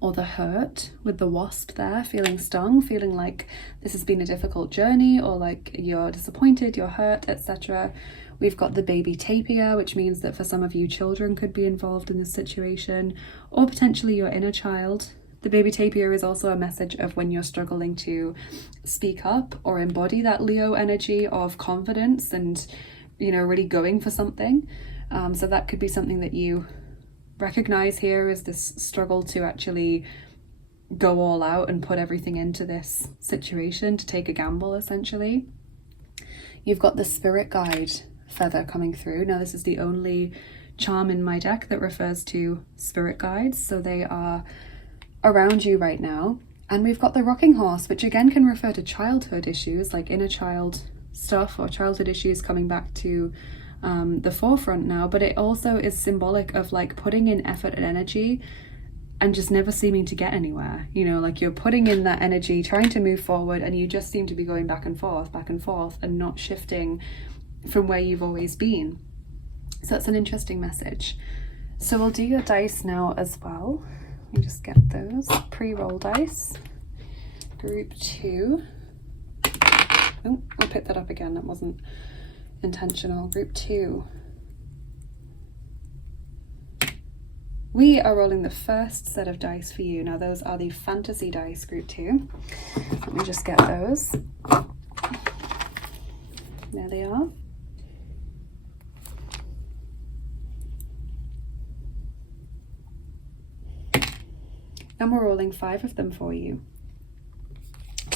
or the hurt with the wasp there, feeling stung, feeling like this has been a difficult journey, or like you're disappointed, you're hurt, etc. We've got the baby tapir, which means that for some of you, children could be involved in this situation, or potentially your inner child The baby tapir is also a message of when you're struggling to speak up or embody that Leo energy of confidence and, you know, really going for something. So that could be something that you recognize here, is this struggle to actually go all out and put everything into this situation, to take a gamble essentially. You've got the spirit guide feather coming through. Now this is the only charm in my deck that refers to spirit guides, so they are around you right now. And we've got the rocking horse, which again can refer to childhood issues, like inner child stuff or childhood issues coming back to the forefront now, but it also is symbolic of like putting in effort and energy and just never seeming to get anywhere. You know, like you're putting in that energy, trying to move forward, and you just seem to be going back and forth and not shifting from where you've always been. So that's an interesting message. So we'll do your dice now as well. Let me just get those pre-roll dice. Group 2. Oh, I'll pick that up again. That wasn't intentional. Group 2. We are rolling the first set of dice for you. Now those are the fantasy dice, group 2. Let me just get those. There they are. And we're rolling 5 of them for you.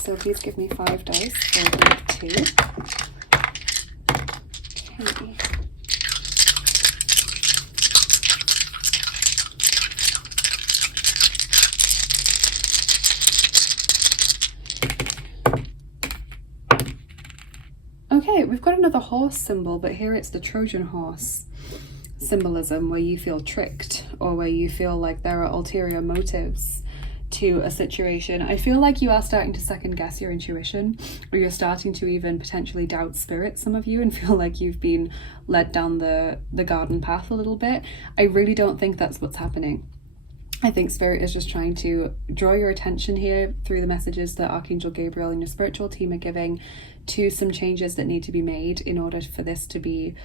So please give me 5 dice for group 2. Okay. Okay, we've got another horse symbol, but here it's the Trojan horse symbolism, where you feel tricked or where you feel like there are ulterior motives to a situation. I feel like you are starting to second guess your intuition, or you're starting to even potentially doubt spirit, some of you, and feel like you've been led down the garden path a little bit. I really don't think that's what's happening. I think spirit is just trying to draw your attention here through the messages that Archangel Gabriel and your spiritual team are giving to some changes that need to be made in order for this to be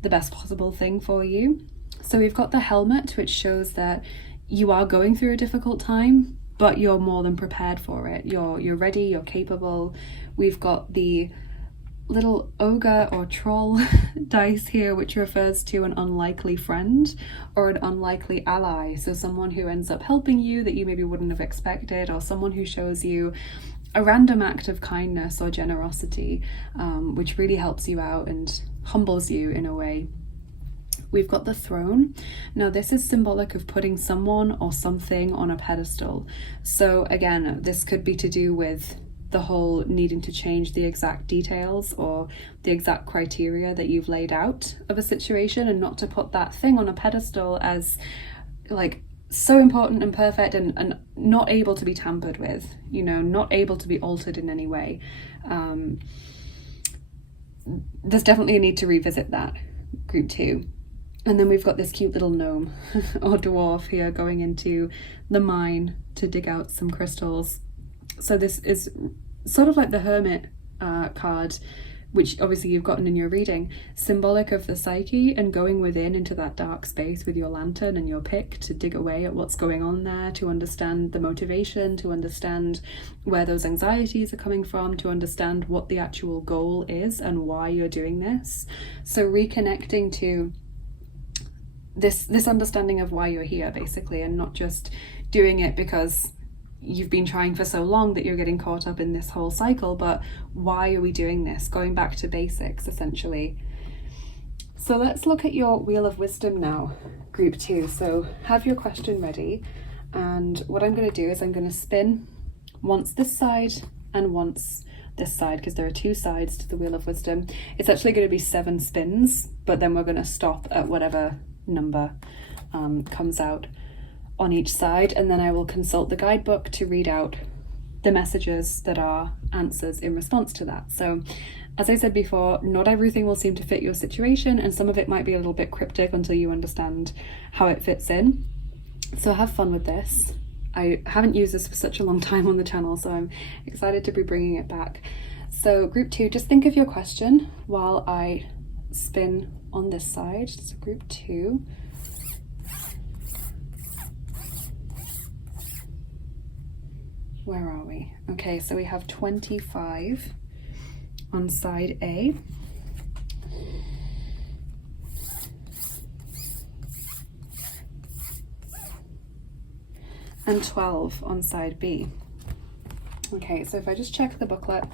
the best possible thing for you. So we've got the helmet, which shows that you are going through a difficult time, but you're more than prepared for it. You're ready, you're capable. We've got the little ogre or troll dice here, which refers to an unlikely friend or an unlikely ally. So someone who ends up helping you that you maybe wouldn't have expected, or someone who shows you a random act of kindness or generosity, which really helps you out and humbles you in a way. We've got the throne. Now this is symbolic of putting someone or something on a pedestal. So again, this could be to do with the whole needing to change the exact details or the exact criteria that you've laid out of a situation, and not to put that thing on a pedestal as like so important and perfect and not able to be tampered with, you know, not able to be altered in any way. There's definitely a need to revisit that, group 2. And then we've got this cute little gnome or dwarf here going into the mine to dig out some crystals. So this is sort of like the hermit card, which obviously you've gotten in your reading, symbolic of the psyche and going within into that dark space with your lantern and your pick to dig away at what's going on there, to understand the motivation, to understand where those anxieties are coming from, to understand what the actual goal is and why you're doing this. So reconnecting to this understanding of why you're here, basically, and not just doing it because you've been trying for so long that you're getting caught up in this whole cycle, but why are we doing this? Going back to basics, essentially. So let's look at your Wheel of Wisdom now, group 2. So have your question ready, and what I'm going to do is I'm going to spin once this side and once this side, because there are 2 sides to the Wheel of Wisdom. It's actually going to be 7 spins, but then we're going to stop at whatever number comes out on each side, and then I will consult the guidebook to read out the messages that are answers in response to that. So as I said before, not everything will seem to fit your situation, and some of it might be a little bit cryptic until you understand how it fits in. So have fun with this. I haven't used this for such a long time on the channel, so I'm excited to be bringing it back. So group 2, just think of your question while I spin on this side. So group 2. Where are we? Okay, so we have 25 on side A. And 12 on side B. Okay, so if I just check the booklet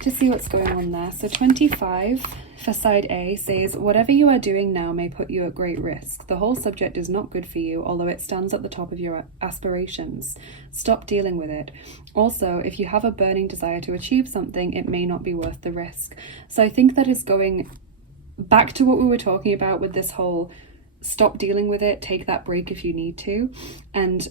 to see what's going on there. So 25 for side A says, whatever you are doing now may put you at great risk. The whole subject is not good for you, although it stands at the top of your aspirations. Stop dealing with it. Also, if you have a burning desire to achieve something, it may not be worth the risk. So I think that is going back to what we were talking about with this whole stop dealing with it, take that break if you need to. And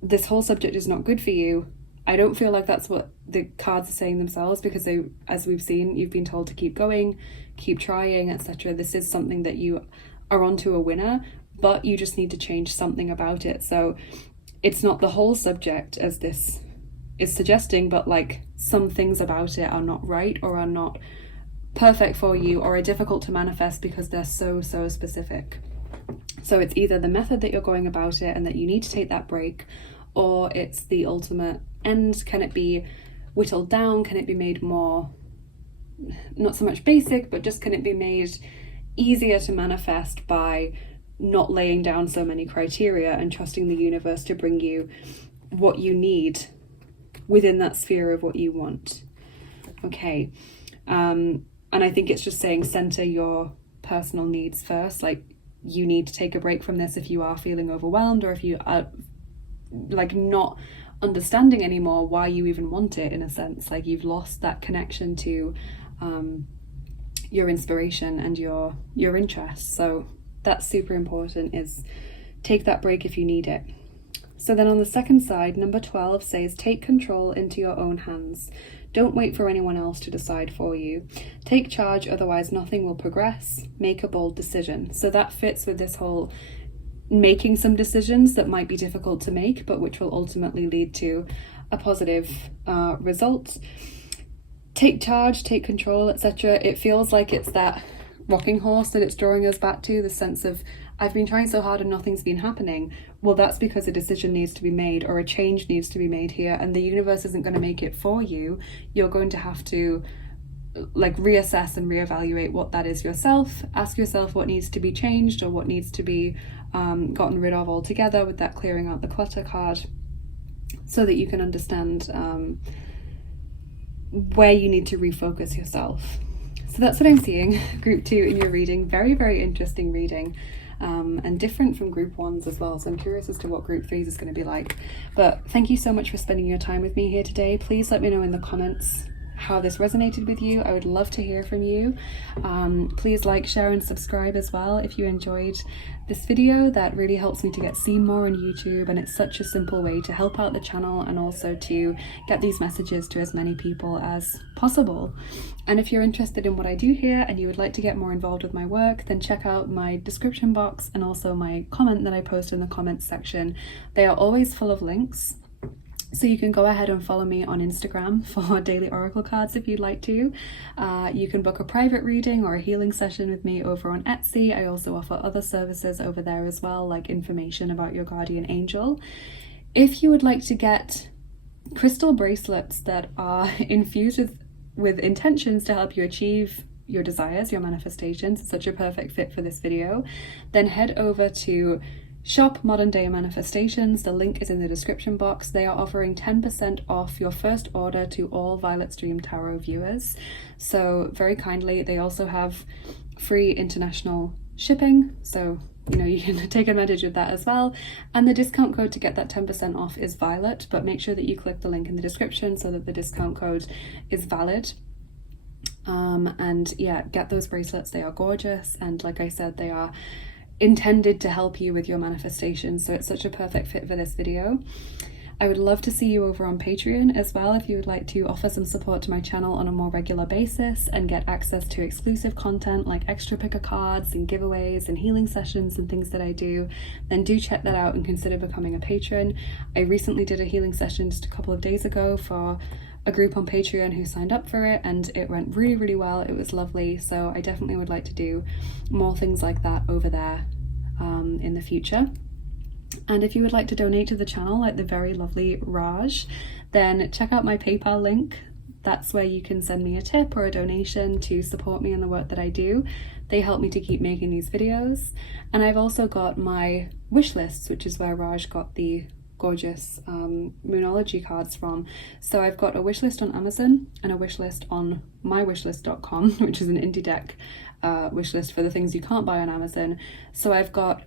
this whole subject is not good for you. I don't feel like that's what the cards are saying themselves, because they, as we've seen, you've been told to keep going, keep trying, etc. This is something that you are onto a winner, but you just need to change something about it. So it's not the whole subject as this is suggesting, but like some things about it are not right or are not perfect for you or are difficult to manifest because they're so specific. So it's either the method that you're going about it and that you need to take that break, or it's the ultimate end. Can it be whittled down? Can it be made more, not so much basic, but just can it be made easier to manifest by not laying down so many criteria and trusting the universe to bring you what you need within that sphere of what you want? Okay. And I think it's just saying center your personal needs first. Like, you need to take a break from this if you are feeling overwhelmed, or if you are like not understanding anymore why you even want it, in a sense. Like, you've lost that connection to your inspiration and your interests. So that's super important, is take that break if you need it. So then on the second side, number 12 says, take control into your own hands. Don't wait for anyone else to decide for you. Take charge, otherwise nothing will progress. Make a bold decision. So that fits with this whole making some decisions that might be difficult to make, but which will ultimately lead to a positive result. Take charge, take control, etc. It feels like it's that rocking horse that it's drawing us back to, the sense of, I've been trying so hard and nothing's been happening. Well, that's because a decision needs to be made, or a change needs to be made here, and the universe isn't going to make it for you. You're going to have to like reassess and reevaluate what that is yourself. Ask yourself what needs to be changed or what needs to be gotten rid of altogether, with that clearing out the clutter card, so that you can understand where you need to refocus yourself. So that's what I'm seeing, group 2 in your reading. Very interesting reading, and different from group 1's as well. So I'm curious as to what group 3's is going to be like. But thank you so much for spending your time with me here today. Please let me know in the comments how this resonated with you. I would love to hear from you. Please like, share and subscribe as well if you enjoyed this video. That really helps me to get seen more on YouTube, and it's such a simple way to help out the channel and also to get these messages to as many people as possible. And if you're interested in what I do here and you would like to get more involved with my work, then check out my description box and also my comment that I post in the comments section. They are always full of links. So you can go ahead and follow me on Instagram for daily oracle cards if you'd like to. You can book a private reading or a healing session with me over on Etsy. I also offer other services over there as well, like information about your guardian angel. If you would like to get crystal bracelets that are infused with intentions to help you achieve your desires, your manifestations, it's such a perfect fit for this video, then head over to Shop Modern Day Manifestations. The link is in the description box. They are offering 10% off your first order to all Violet Stream Tarot viewers. So very kindly, they also have free international shipping. So, you know, you can take advantage of that as well. And the discount code to get that 10% off is Violet, but make sure that you click the link in the description so that the discount code is valid. And yeah, get those bracelets. They are gorgeous. And like I said, they are intended to help you with your manifestation, so it's such a perfect fit for this video. I would love to see you over on Patreon as well if you would like to offer some support to my channel on a more regular basis and get access to exclusive content like extra picker cards and giveaways and healing sessions and things that I do. Then do check that out and consider becoming a patron. I recently did a healing session just a couple of days ago for a group on Patreon who signed up for it, and it went really well. It was lovely. So I definitely would like to do more things like that over there in the future. And if you would like to donate to the channel, like the very lovely Raj, then check out my PayPal link. That's where you can send me a tip or a donation to support me in the work that I do. They help me to keep making these videos. And I've also got my wish lists, which is where Raj got the gorgeous Moonology cards from. So I've got a wish list on Amazon and a wish list on mywishlist.com, which is an indie deck wish list for the things you can't buy on Amazon. So I've got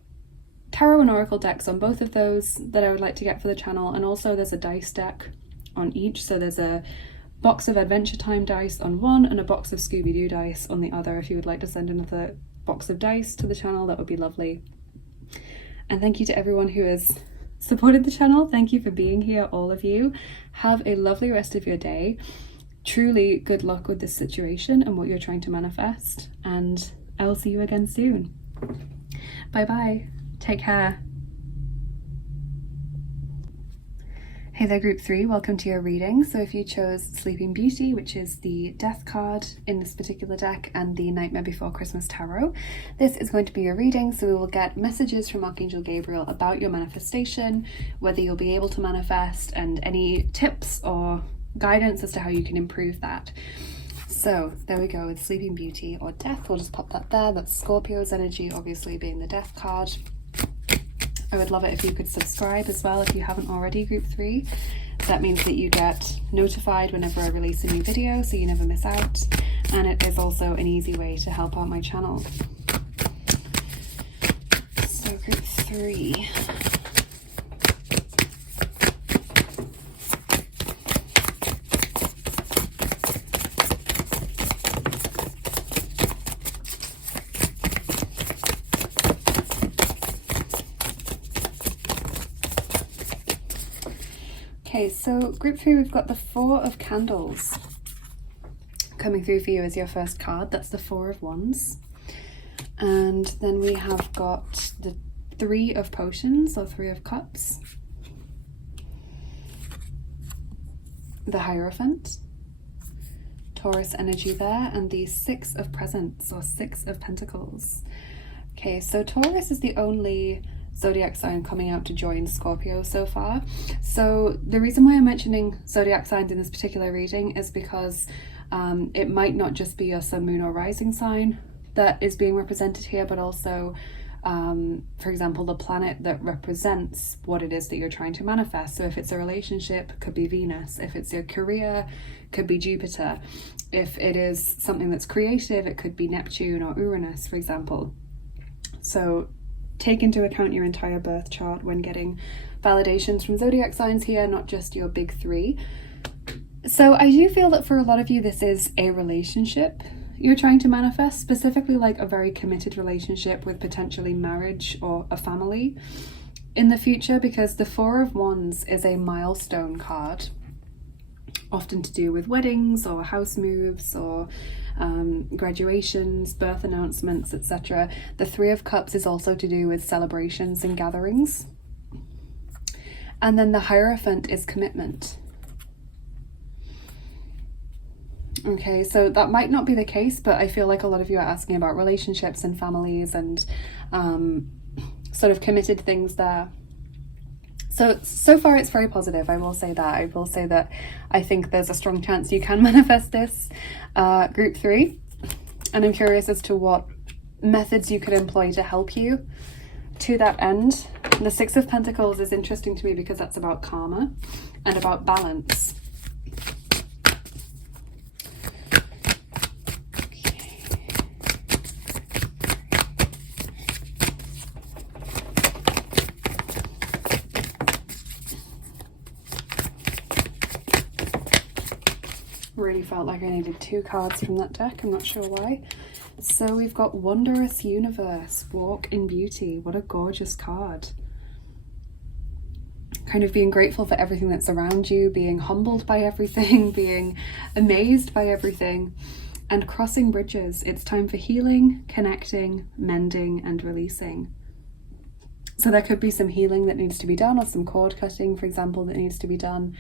tarot and oracle decks on both of those that I would like to get for the channel, and also there's a dice deck on each. So there's a box of Adventure Time dice on one and a box of Scooby-Doo dice on the other. If you would like to send another box of dice to the channel, that would be lovely. And thank you to everyone who has supported the channel. Thank you for being here, all of you. Have a lovely rest of your day. Truly good luck with this situation and what you're trying to manifest, and I will see you again soon. Bye bye. Take care. Hey there, group 3, welcome to your reading. So if you chose Sleeping Beauty, which is the death card in this particular deck, and the Nightmare Before Christmas tarot, this is going to be your reading. So we will get messages from Archangel Gabriel about your manifestation, whether you'll be able to manifest, and any tips or guidance as to how you can improve that. So there we go with Sleeping Beauty or Death. We'll just pop that there. That's Scorpio's energy, obviously being the death card. I would love it if you could subscribe as well if you haven't already, group 3. That means that you get notified whenever I release a new video, so you never miss out. And it is also an easy way to help out my channel. So group 3. Okay, so group 3, we've got the 4 of Candles coming through for you as your first card. That's the 4 of Wands. And then we have got the 3 of Potions, or 3 of Cups. The Hierophant. Taurus energy there, and the 6 of Presents, or 6 of Pentacles. Okay, so Taurus is the only zodiac sign coming out to join Scorpio so far. So the reason why I'm mentioning zodiac signs in this particular reading is because it might not just be your sun, moon, or rising sign that is being represented here, but also for example, the planet that represents what it is that you're trying to manifest. So if it's a relationship, it could be Venus. If it's your career, it could be Jupiter. If it is something that's creative, it could be Neptune or Uranus, for example. So take into account your entire birth chart when getting validations from zodiac signs here, not just your big 3. So I do feel that for a lot of you, this is a relationship you're trying to manifest, specifically like a very committed relationship with potentially marriage or a family in the future, because the 4 of Wands is a milestone card, often to do with weddings or house moves or graduations, birth announcements, etc. The 3 of Cups is also to do with celebrations and gatherings. And then the Hierophant is commitment. Okay, so that might not be the case, but I feel like a lot of you are asking about relationships and families and sort of committed things there. So far it's very positive, I will say that. I will say that I think there's a strong chance you can manifest this, group 3. And I'm curious as to what methods you could employ to help you to that end. The 6 of Pentacles is interesting to me because that's about karma and about balance. Really felt like I needed 2 cards from that deck, I'm not sure why. So we've got Wondrous Universe, Walk in Beauty. What a gorgeous card. Kind of being grateful for everything that's around you, being humbled by everything, being amazed by everything, and crossing bridges. It's time for healing, connecting, mending, and releasing. So there could be some healing that needs to be done, or some cord cutting, for example, that needs to be done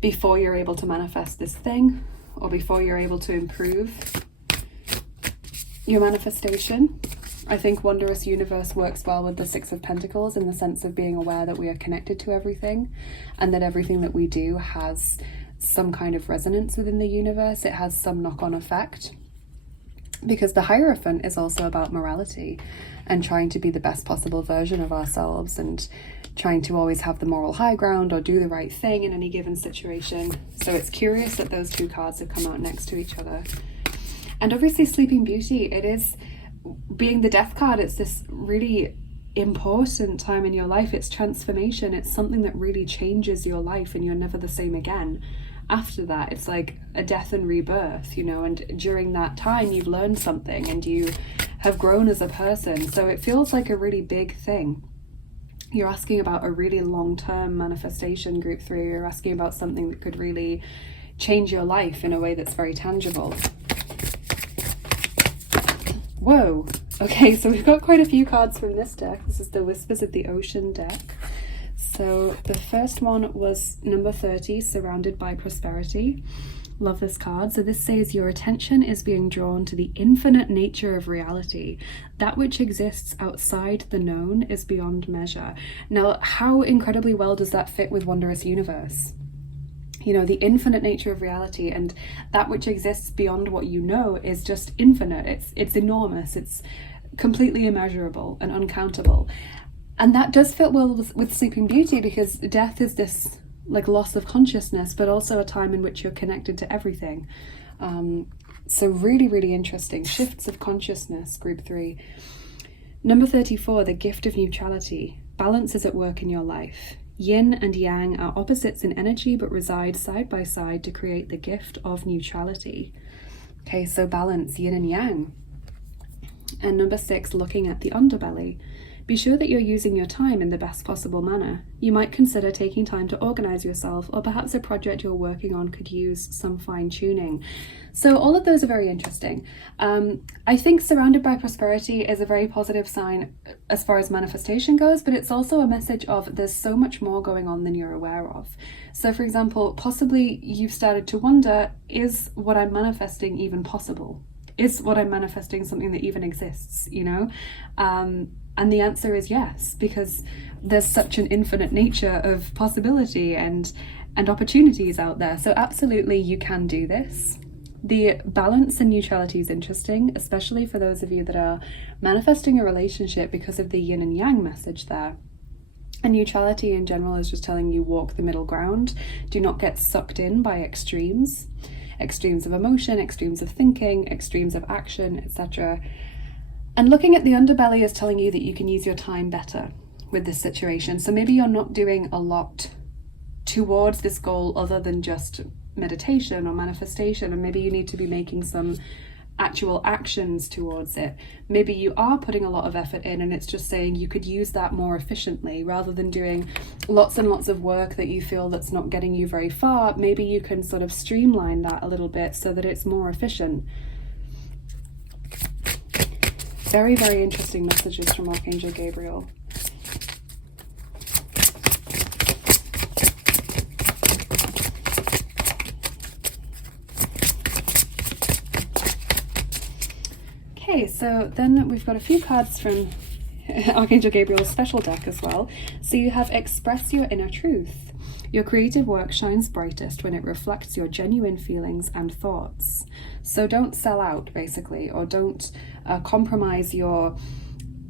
before you're able to manifest this thing, or before you're able to improve your manifestation. I think Wondrous Universe works well with the Six of Pentacles in the sense of being aware that we are connected to everything and that everything that we do has some kind of resonance within the universe. It has some knock-on effect, because the Hierophant is also about morality and trying to be the best possible version of ourselves and trying to always have the moral high ground or do the right thing in any given situation. So it's curious that those two cards have come out next to each other. And obviously Sleeping Beauty, it is, being the Death card, it's this really important time in your life. It's transformation. It's something that really changes your life and you're never the same again. After that, it's like a death and rebirth, you know, and during that time you've learned something and you have grown as a person. So it feels like a really big thing. You're asking about a really long-term manifestation, Group 3. You're asking about something that could really change your life in a way that's very tangible. Whoa. Okay, so we've got quite a few cards from this deck. This is the Whispers of the Ocean deck. So the first one was number 30, Surrounded by Prosperity. Love this card. So this says your attention is being drawn to the infinite nature of reality. That which exists outside the known is beyond measure. Now, how incredibly well does that fit with Wondrous Universe? You know, the infinite nature of reality, and that which exists beyond what you know is just infinite. It's enormous. It's completely immeasurable and uncountable. And that does fit well with Sleeping Beauty, because death is this like loss of consciousness, but also a time in which you're connected to everything. So really, really interesting. Shifts of consciousness, Group 3. Number 34, the gift of neutrality. Balance is at work in your life. Yin and yang are opposites in energy, but reside side by side to create the gift of neutrality. Okay, so balance, yin and yang. And number 6, looking at the underbelly. Be sure that you're using your time in the best possible manner. You might consider taking time to organize yourself, or perhaps a project you're working on could use some fine-tuning. So all of those are very interesting. I think Surrounded by Prosperity is a very positive sign as far as manifestation goes, but it's also a message of there's so much more going on than you're aware of. So for example, possibly you've started to wonder, is what I'm manifesting even possible? Is what I'm manifesting something that even exists, you know? And the answer is yes, because there's such an infinite nature of possibility and opportunities out there. So absolutely you can do this. The balance and neutrality is interesting, especially for those of you that are manifesting a relationship because of the yin and yang message there. And neutrality in general is just telling you walk the middle ground. Do not get sucked in by extremes. Extremes of emotion, extremes of thinking, extremes of action, etc. And looking at the underbelly is telling you that you can use your time better with this situation. So maybe you're not doing a lot towards this goal other than just meditation or manifestation, and maybe you need to be making some actual actions towards it. Maybe you are putting a lot of effort in and it's just saying you could use that more efficiently rather than doing lots and lots of work that you feel that's not getting you very far. Maybe you can sort of streamline that a little bit so that it's more efficient. Very, very interesting messages from Archangel Gabriel. Okay, so then we've got a few cards from Archangel Gabriel's special deck as well. So you have Express Your Inner Truth. Your creative work shines brightest when it reflects your genuine feelings and thoughts. So don't sell out, basically, or don't compromise your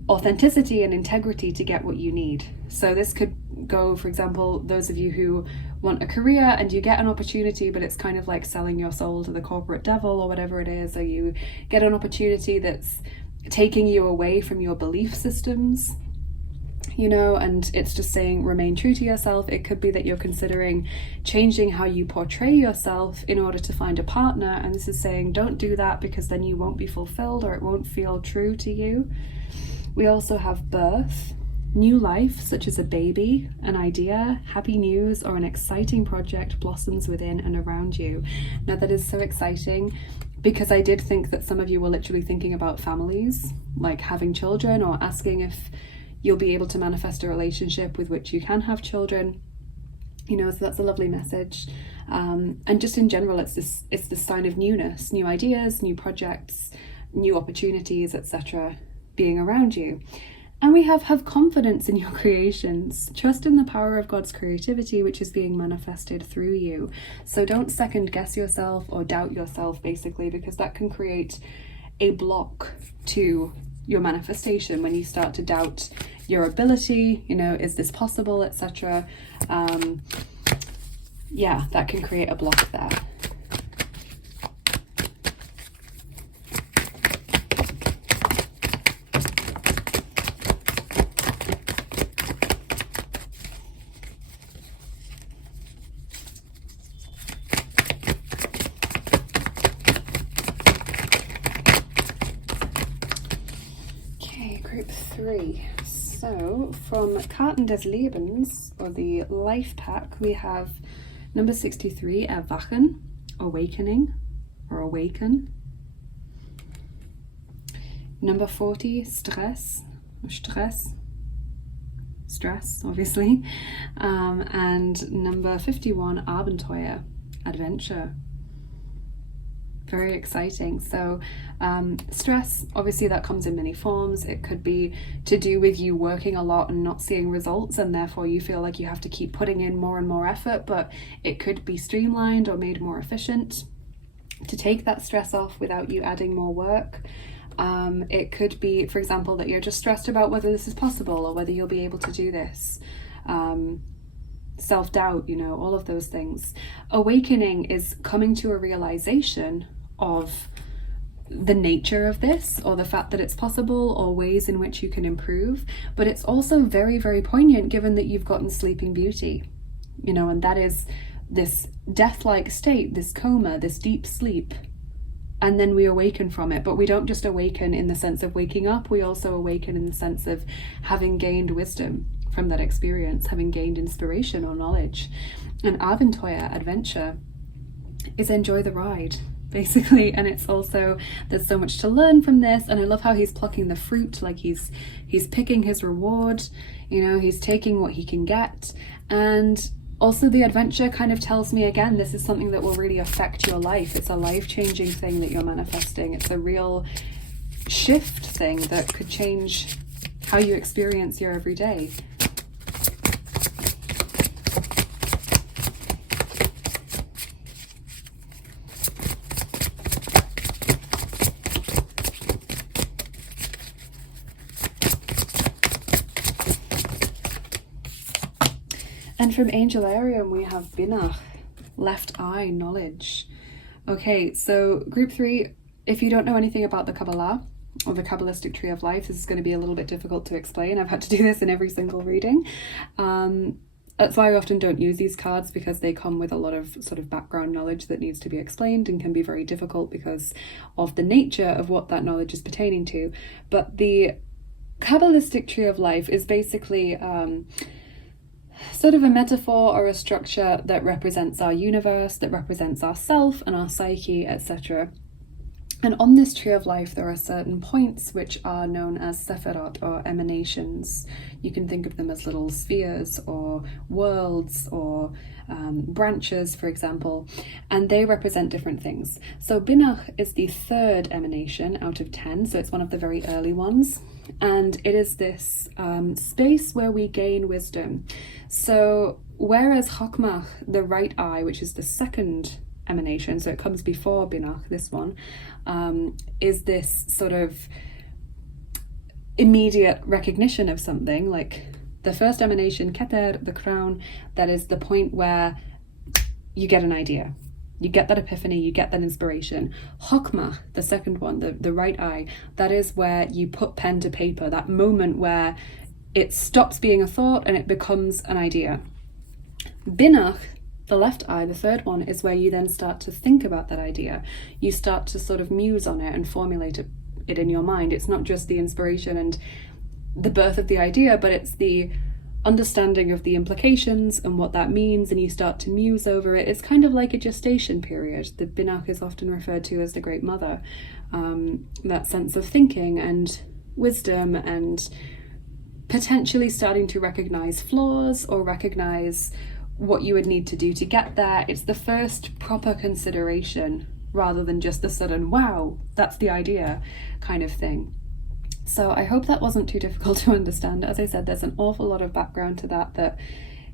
authenticity and integrity to get what you need. So this could go, for example, those of you who want a career and you get an opportunity, but it's kind of like selling your soul to the corporate devil or whatever it is, or you get an opportunity that's taking you away from your belief systems, you know, and it's just saying remain true to yourself. It could be that you're considering changing how you portray yourself in order to find a partner, and this is saying don't do that because then you won't be fulfilled or it won't feel true to you. We also have birth, new life, such as a baby, an idea, happy news, or an exciting project blossoms within and around you. Now that is so exciting, because I did think that some of you were literally thinking about families, like having children, or asking if you'll be able to manifest a relationship with which you can have children, you know, so that's a lovely message. And just in general, it's this sign of newness, new ideas, new projects, new opportunities, etc. being around you. And we have confidence in your creations. Trust in the power of God's creativity, which is being manifested through you. So don't second guess yourself or doubt yourself, basically, because that can create a block to your manifestation when you start to doubt your ability, is this possible, etc. Yeah, that can create a block there. Group 3. So from Karten des Lebens, or the life pack, we have number 63, erwachen, awakening or awaken. Number 40, stress, obviously. And number 51, Abenteuer, adventure. Very exciting. So stress, obviously that comes in many forms. It could be to do with you working a lot and not seeing results, and therefore you feel like you have to keep putting in more and more effort, but it could be streamlined or made more efficient to take that stress off without you adding more work. It could be, for example, that you're just stressed about whether this is possible or whether you'll be able to do this. Self-doubt, all of those things. Awakening is coming to a realization of the nature of this, or the fact that it's possible, or ways in which you can improve. But it's also very, very poignant given that you've gotten Sleeping Beauty, and that is this death-like state, this coma, this deep sleep. And then we awaken from it, but we don't just awaken in the sense of waking up, we also awaken in the sense of having gained wisdom from that experience, having gained inspiration or knowledge. And Abenteuer, adventure, is enjoy the ride, basically. And it's also, there's so much to learn from this, and I love how he's plucking the fruit, like he's picking his reward, he's taking what he can get. And also the adventure kind of tells me, again, this is something that will really affect your life. It's a life-changing thing that you're manifesting. It's a real shift thing that could change how you experience your everyday. And from Angelarium, we have Binach, left eye, knowledge. Okay, so group 3, if you don't know anything about the Kabbalah or the Kabbalistic tree of life, this is going to be a little bit difficult to explain. I've had to do this in every single reading. That's why I often don't use these cards, because they come with a lot of sort of background knowledge that needs to be explained and can be very difficult because of the nature of what that knowledge is pertaining to. But the Kabbalistic tree of life is basically sort of a metaphor or a structure that represents our universe, that represents our self and our psyche, etc. And on this tree of life, there are certain points which are known as sephirot, or emanations. You can think of them as little spheres or worlds or branches, for example, and they represent different things. So Binach is the 3rd emanation out of 10, so it's one of the very early ones. And it is this space where we gain wisdom. So whereas Chokmah, the right eye, which is the 2nd emanation, so it comes before Binach, this one, is this sort of immediate recognition of something, like the 1st emanation, Keter, the crown, that is the point where you get an idea. You get that epiphany, you get that inspiration. Chokmah, the 2nd one, the right eye, that is where you put pen to paper, that moment where it stops being a thought and it becomes an idea. Binach, the left eye, the 3rd one, is where you then start to think about that idea. You start to sort of muse on it and formulate it in your mind. It's not just the inspiration and the birth of the idea, but it's the understanding of the implications and what that means, and you start to muse over it. It's kind of like a gestation period. The Binach is often referred to as the Great Mother. That sense of thinking and wisdom and potentially starting to recognize flaws or recognize what you would need to do to get there. It's the first proper consideration rather than just the sudden, wow, that's the idea kind of thing. So I hope that wasn't too difficult to understand. As I said, there's an awful lot of background to that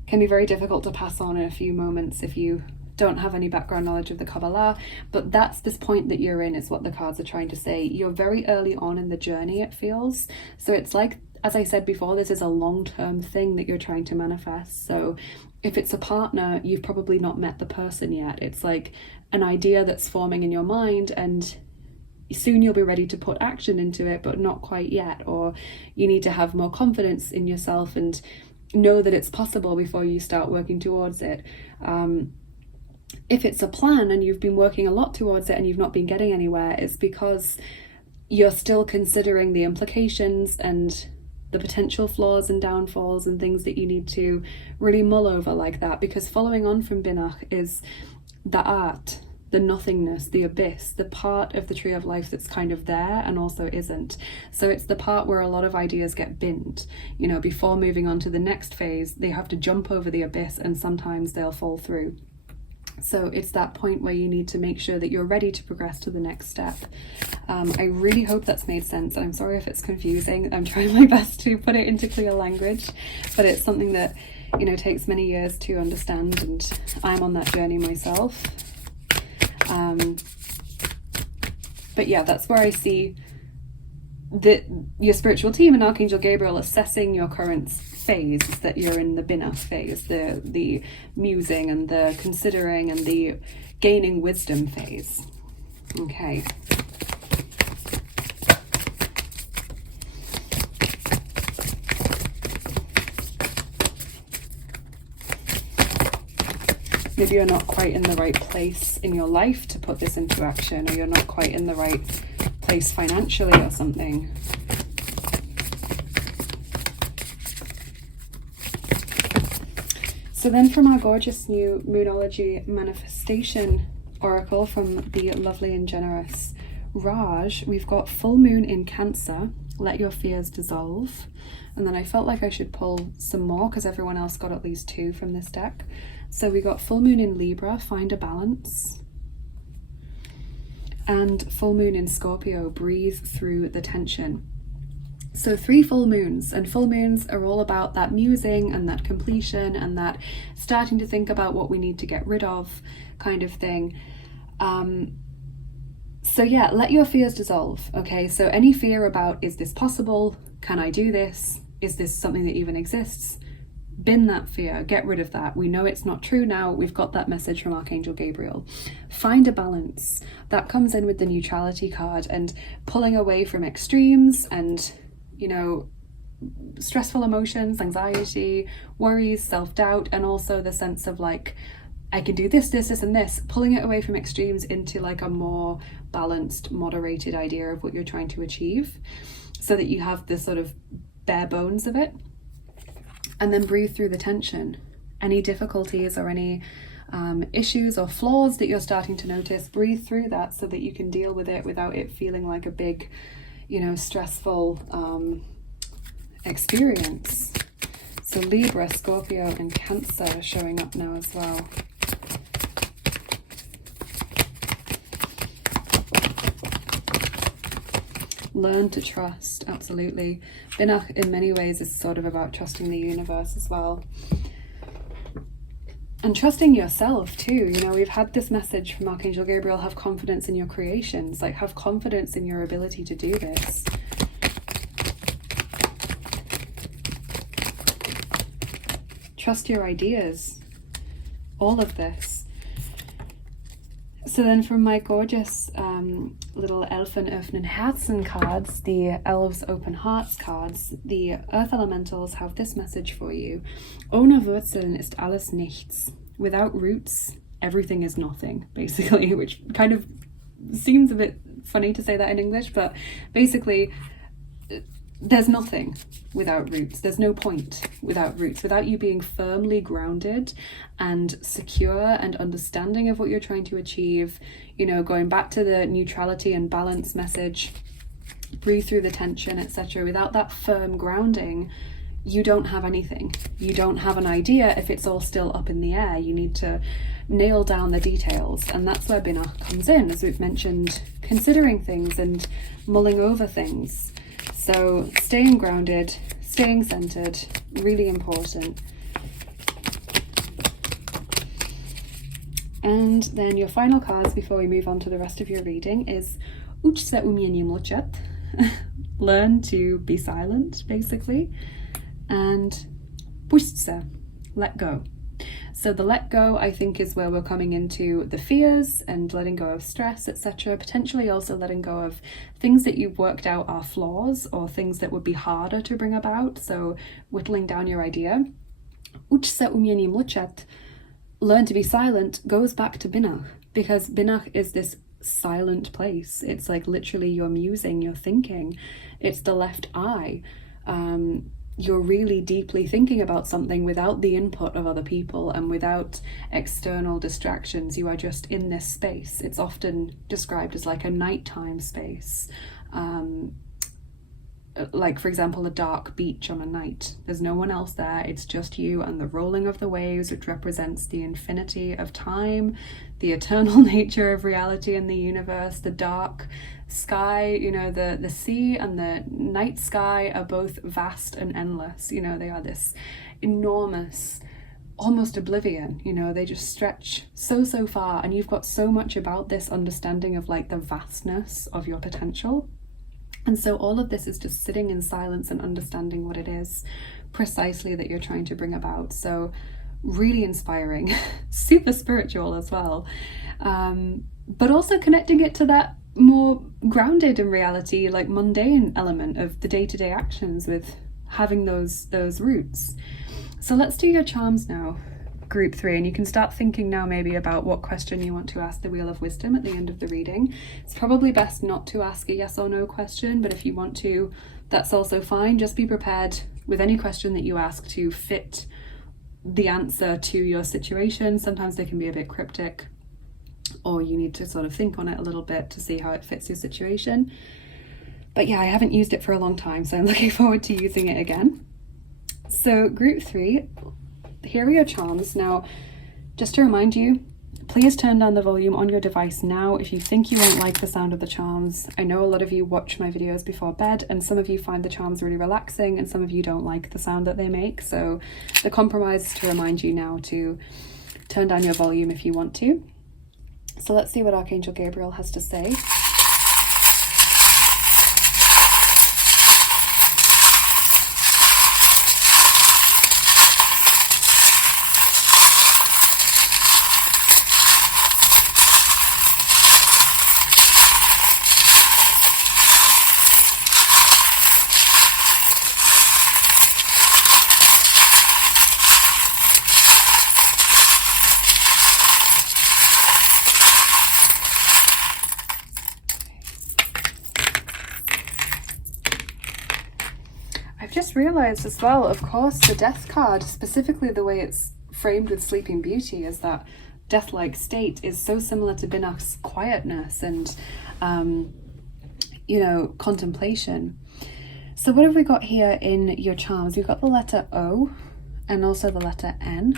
can be very difficult to pass on in a few moments if you don't have any background knowledge of the Kabbalah. But that's this point that you're in, is what the cards are trying to say. You're very early on in the journey, it feels. So it's like, as I said before, this is a long-term thing that you're trying to manifest. So if it's a partner, you've probably not met the person yet. It's like an idea that's forming in your mind, and soon you'll be ready to put action into it, but not quite yet. Or you need to have more confidence in yourself and know that it's possible before you start working towards it. If it's a plan and you've been working a lot towards it and you've not been getting anywhere, it's because you're still considering the implications and the potential flaws and downfalls and things that you need to really mull over like that. Because following on from Binach is the art, the nothingness, the abyss, the part of the tree of life that's kind of there and also isn't. So it's the part where a lot of ideas get binned. You know, before moving on to the next phase, they have to jump over the abyss, and sometimes they'll fall through. So it's that point where you need to make sure that you're ready to progress to the next step. I really hope that's made sense, and I'm sorry if it's confusing. I'm trying my best to put it into clear language, but it's something that, you know, takes many years to understand, and I'm on that journey myself. But yeah, that's where I see your spiritual team and Archangel Gabriel assessing your current phase, that you're in the Binach phase, the musing and the considering and the gaining wisdom phase. Okay. Maybe you're not quite in the right place in your life to put this into action, or you're not quite in the right place financially or something. So then from our gorgeous new Moonology manifestation oracle from the lovely and generous Raj, we've got full moon in Cancer, let your fears dissolve. And then I felt like I should pull some more because everyone else got at least 2 from this deck. So we got full moon in Libra, find a balance. And full moon in Scorpio, breathe through the tension. So 3 full moons, and full moons are all about that musing and that completion and that starting to think about what we need to get rid of kind of thing. So yeah, let your fears dissolve. Okay, so any fear about, is this possible? Can I do this? Is this something that even exists? Bin that fear, get rid of that. We know it's not true now. We've got that message from Archangel Gabriel. Find a balance. That comes in with the neutrality card and pulling away from extremes and, you know, stressful emotions, anxiety, worries, self-doubt, and also the sense of like, I can do this, this, this, and this, pulling it away from extremes into like a more balanced, moderated idea of what you're trying to achieve, so that you have this sort of bare bones of it. And then breathe through the tension. Any difficulties or any issues or flaws that you're starting to notice, breathe through that so that you can deal with it without it feeling like a big, you know, stressful experience. So Libra, Scorpio, and Cancer are showing up now as well. Learn to trust, absolutely. Binach in many ways is sort of about trusting the universe as well. And trusting yourself too. You know, we've had this message from Archangel Gabriel, have confidence in your creations, like have confidence in your ability to do this. Trust your ideas, all of this. So then from my gorgeous little Elfen, öffnen, Herzen cards, the Elves Open Hearts cards, the Earth Elementals have this message for you. Ohne Wurzeln ist alles nichts. Without roots, everything is nothing, basically, which kind of seems a bit funny to say that in English, but basically there's nothing without roots. There's no point without roots. Without you being firmly grounded and secure and understanding of what you're trying to achieve, you know, going back to the neutrality and balance message, breathe through the tension, etc. Without that firm grounding, you don't have anything. You don't have an idea if it's all still up in the air. You need to nail down the details, and that's where Binach comes in, as we've mentioned, considering things and mulling over things. So staying grounded, staying centered, really important. And then your final cards before we move on to the rest of your reading is Uč se umění mlčet, learn to be silent, basically, and Pust se, let go. So the let go, I think, is where we're coming into the fears and letting go of stress, etc. Potentially also letting go of things that you've worked out are flaws or things that would be harder to bring about. So whittling down your idea. Uč se umění mlčet, learn to be silent, goes back to binach, because binach is this silent place. It's like literally you're musing, you're thinking. It's the left eye. You're really deeply thinking about something without the input of other people and without external distractions. You are just in this space. It's often described as like a nighttime space. Like, for example, a dark beach on a night. There's no one else there. It's just you and the rolling of the waves, which represents the infinity of time, the eternal nature of reality and the universe, the dark sky, you know, the sea and the night sky are both vast and endless. You know, they are this enormous, almost oblivion, you know, they just stretch so far, and you've got so much about this understanding of like the vastness of your potential. And so all of this is just sitting in silence and understanding what it is precisely that you're trying to bring about. So really inspiring, super spiritual as well, but also connecting it to that more grounded in reality, like mundane element of the day-to-day actions with having those roots. So let's do your charms now, group 3, and you can start thinking now maybe about what question you want to ask the Wheel of Wisdom at the end of the reading. It's probably best not to ask a yes or no question, but if you want to, that's also fine. Just be prepared with any question that you ask to fit the answer to your situation. Sometimes they can be a bit cryptic, or you need to sort of think on it a little bit to see how it fits your situation. But yeah, I haven't used it for a long time, so I'm looking forward to using it again. So group 3, here are your charms. Now, just to remind you, please turn down the volume on your device now if you think you won't like the sound of the charms. I know a lot of you watch my videos before bed, and some of you find the charms really relaxing, and some of you don't like the sound that they make. So the compromise is to remind you now to turn down your volume if you want to. So let's see what Archangel Gabriel has to say. Just realized as well, of course, the death card, specifically the way it's framed with Sleeping Beauty, is that death-like state is so similar to Binach's quietness and you know, contemplation. So what have we got here in your charms? We've got the letter O and also the letter N.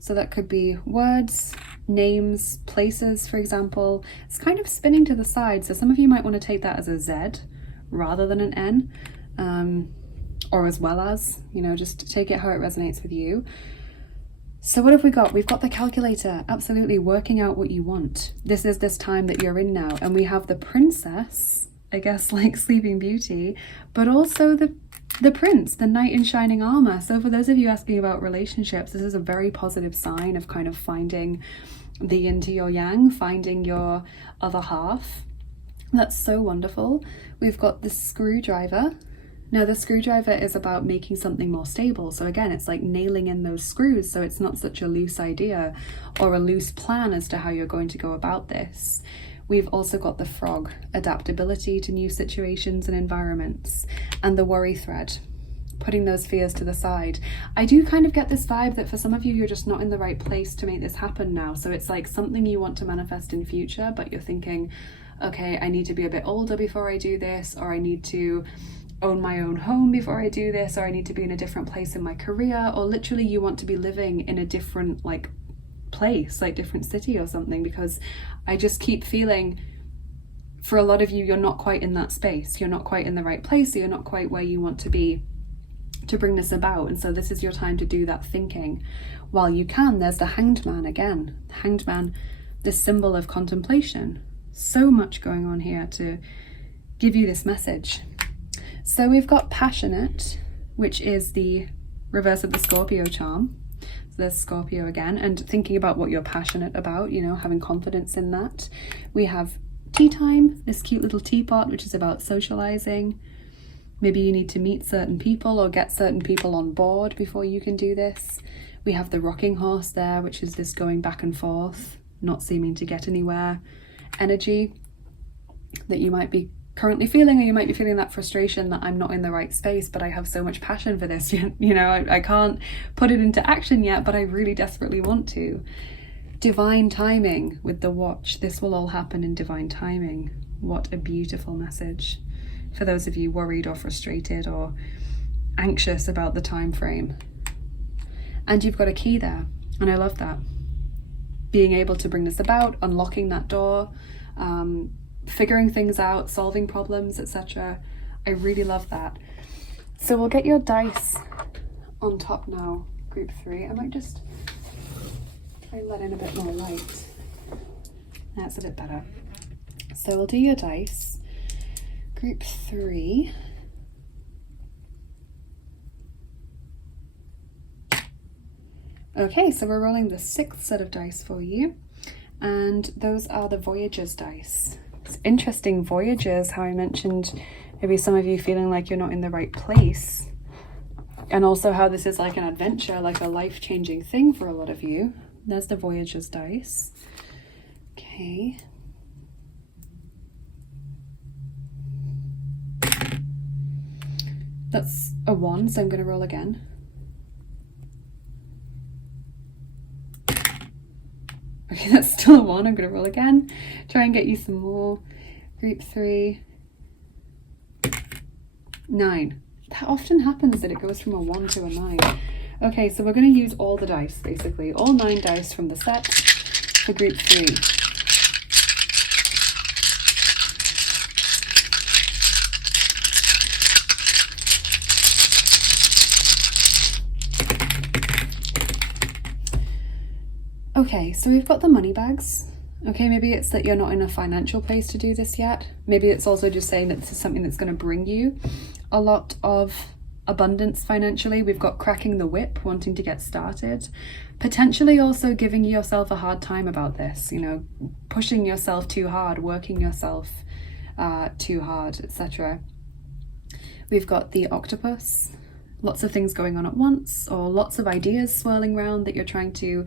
So that could be words, names, places, for example. It's kind of spinning to the side, so some of you might want to take that as a Z rather than an N. Or as well as, you know, just take it how it resonates with you. So what have we got? We've got the calculator, absolutely working out what you want. This is this time that you're in now. And we have the princess, I guess like Sleeping Beauty, but also the prince, the knight in shining armor. So for those of you asking about relationships, this is a very positive sign of kind of finding the yin to your yang, finding your other half. That's so wonderful. We've got the screwdriver. Now the screwdriver is about making something more stable. So again, it's like nailing in those screws so it's not such a loose idea or a loose plan as to how you're going to go about this. We've also got the frog, adaptability to new situations and environments, and the worry thread, putting those fears to the side. I do kind of get this vibe that for some of you, you're just not in the right place to make this happen now. So it's like something you want to manifest in future, but you're thinking, okay, I need to be a bit older before I do this, or I need to own my own home before I do this, or I need to be in a different place in my career, or literally you want to be living in a different like place, like different city or something, because I just keep feeling for a lot of you, you're not quite in that space. You're not quite in the right place. So you're not quite where you want to be to bring this about. And so this is your time to do that thinking while you can. There's the Hanged Man again. Hanged Man, this symbol of contemplation. So much going on here to give you this message. So we've got passionate, which is the reverse of the Scorpio charm. So there's Scorpio again, and thinking about what you're passionate about, you know, having confidence in that. We have tea time, this cute little teapot, which is about socializing. Maybe you need to meet certain people or get certain people on board before you can do this. We have the rocking horse there, which is this going back and forth, not seeming to get anywhere energy that you might be currently feeling, or you might be feeling that frustration that I'm not in the right space, but I have so much passion for this, you know, I can't put it into action yet, but I really desperately want to. Divine timing with the watch. This will all happen in divine timing. What a beautiful message for those of you worried or frustrated or anxious about the time frame. And you've got a key there, and I love that. Being able to bring this about, unlocking that door, figuring things out, solving problems, etc. I really love that. So we'll get your dice on top now, group 3. I might just try and let in a bit more light. That's a bit better. So we'll do your dice. Group 3. Okay, so we're rolling the 6th set of dice for you. And those are the Voyagers dice. It's interesting, Voyagers, how I mentioned maybe some of you feeling like you're not in the right place. And also how this is like an adventure, like a life-changing thing for a lot of you. There's the Voyagers dice. Okay. That's a 1, so I'm going to roll again. Okay, that's still a 1. I'm going to roll again. Try and get you some more. Group 3. 9. That often happens that it goes from a 1 to a 9. Okay, so we're going to use all the dice, basically. All 9 dice from the set for group 3. Okay, so we've got the money bags. Okay, maybe it's that you're not in a financial place to do this yet. Maybe it's also just saying that this is something that's going to bring you a lot of abundance financially. We've got cracking the whip, wanting to get started. Potentially also giving yourself a hard time about this, you know, pushing yourself too hard, working yourself too hard, etc. We've got the octopus. Lots of things going on at once, or lots of ideas swirling around that you're trying to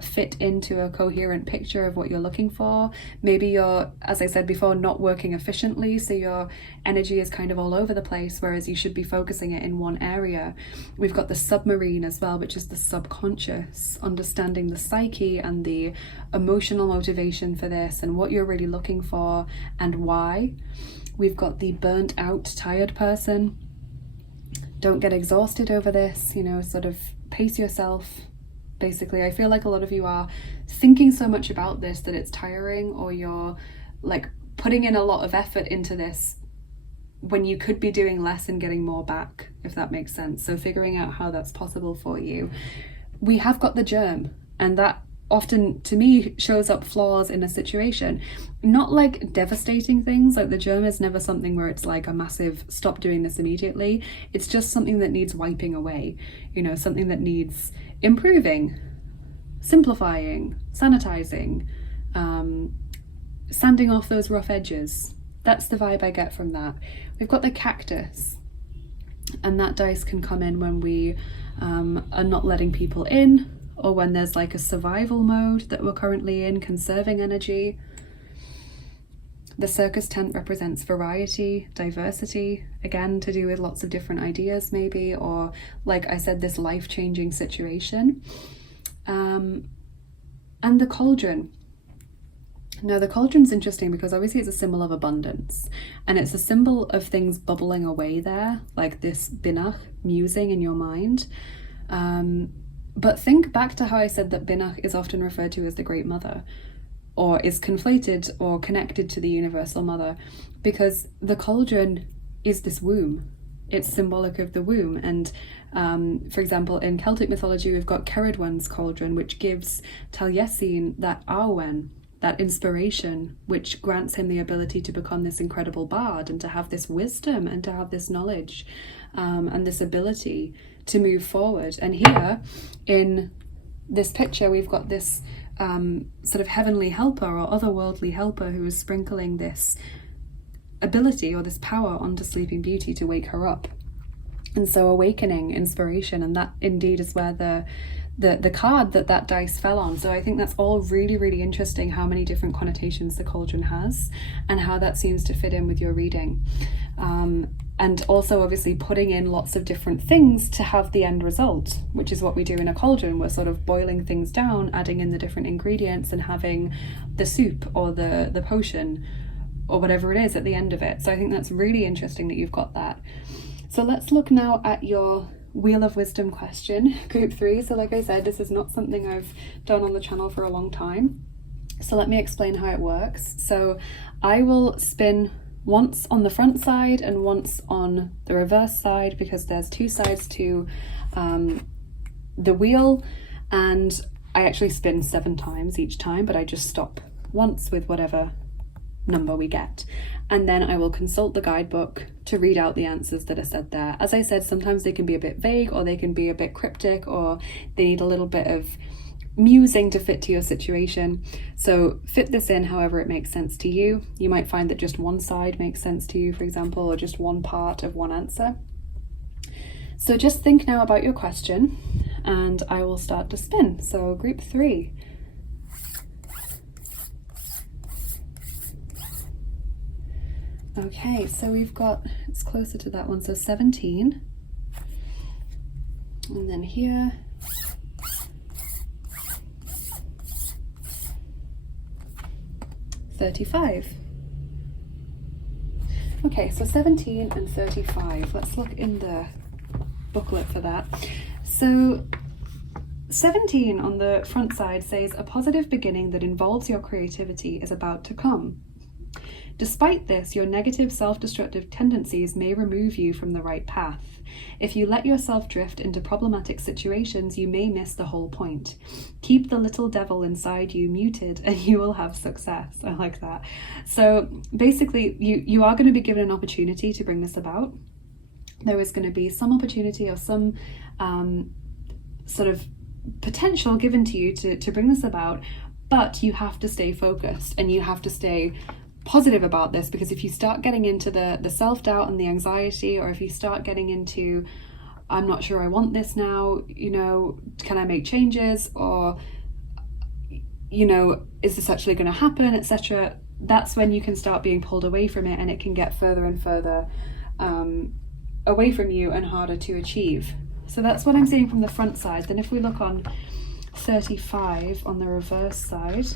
fit into a coherent picture of what you're looking for. Maybe you're, as I said before, not working efficiently, so your energy is kind of all over the place, whereas you should be focusing it in one area. We've got the submarine as well, which is the subconscious, understanding the psyche and the emotional motivation for this and what you're really looking for and why. We've got the burnt out, tired person. Don't get exhausted over this, you know, sort of pace yourself. Basically, I feel like a lot of you are thinking so much about this that it's tiring, or you're like putting in a lot of effort into this when you could be doing less and getting more back, if that makes sense. So figuring out how that's possible for you. We have got the germ, and that often to me shows up flaws in a situation, not like devastating things. Like the germ is never something where it's like a massive stop doing this immediately. It's just something that needs wiping away, you know, something that needs improving, simplifying, sanitizing, sanding off those rough edges. That's the vibe I get from that. We've got the cactus, and that dice can come in when we are not letting people in, or when there's like a survival mode that we're currently in, conserving energy. The circus tent represents variety, diversity, again to do with lots of different ideas maybe, or like I said, this life-changing situation. And the cauldron. Now the cauldron's interesting because obviously it's a symbol of abundance, and it's a symbol of things bubbling away there, like this binach, musing in your mind. But think back to how I said that binach is often referred to as the Great Mother, or is conflated or connected to the universal mother, because the cauldron is this womb. It's symbolic of the womb. And for example, in Celtic mythology, we've got Ceridwen's cauldron, which gives Taliesin that arwen, that inspiration, which grants him the ability to become this incredible bard and to have this wisdom and to have this knowledge and this ability to move forward. And here in this picture, we've got this sort of heavenly helper or otherworldly helper who is sprinkling this ability or this power onto Sleeping Beauty to wake her up. And so awakening, inspiration, and that indeed is where the card that dice fell on. So I think that's all really, really interesting, how many different connotations the cauldron has and how that seems to fit in with your reading. And also obviously putting in lots of different things to have the end result, which is what we do in a cauldron. We're sort of boiling things down, adding in the different ingredients and having the soup or the potion or whatever it is at the end of it. So I think that's really interesting that you've got that. So let's look now at your Wheel of Wisdom question, group 3. So like I said, this is not something I've done on the channel for a long time. So let me explain how it works. So I will spin once on the front side and once on the reverse side, because there's 2 sides to the wheel, and I actually spin 7 times each time, but I just stop once with whatever number we get, and then I will consult the guidebook to read out the answers that are said there. As I said, sometimes they can be a bit vague, or they can be a bit cryptic, or they need a little bit of musing to fit to your situation. So fit this in however it makes sense to you. You might find that just one side makes sense to you, for example, or just one part of one answer. So just think now about your question and I will start to spin. So group 3. Okay, so we've got, it's closer to that one, so 17. And then here. $35. Okay, so 17 and 35. Let's look in the booklet for that. So 17 on the front side says, a positive beginning that involves your creativity is about to come. Despite this, your negative self-destructive tendencies may remove you from the right path. If you let yourself drift into problematic situations, you may miss the whole point. Keep the little devil inside you muted and you will have success. I like that. So basically, you are going to be given an opportunity to bring this about. There is going to be some opportunity or some sort of potential given to you to bring this about, but you have to stay focused and you have to stay positive about this, because if you start getting into the self-doubt and the anxiety, or if you start getting into, I'm not sure I want this now, you know, can I make changes, or, you know, is this actually going to happen, etc., that's when you can start being pulled away from it, and it can get further and further away from you and harder to achieve. So that's what I'm seeing from the front side. Then if we look on 35 on the reverse side,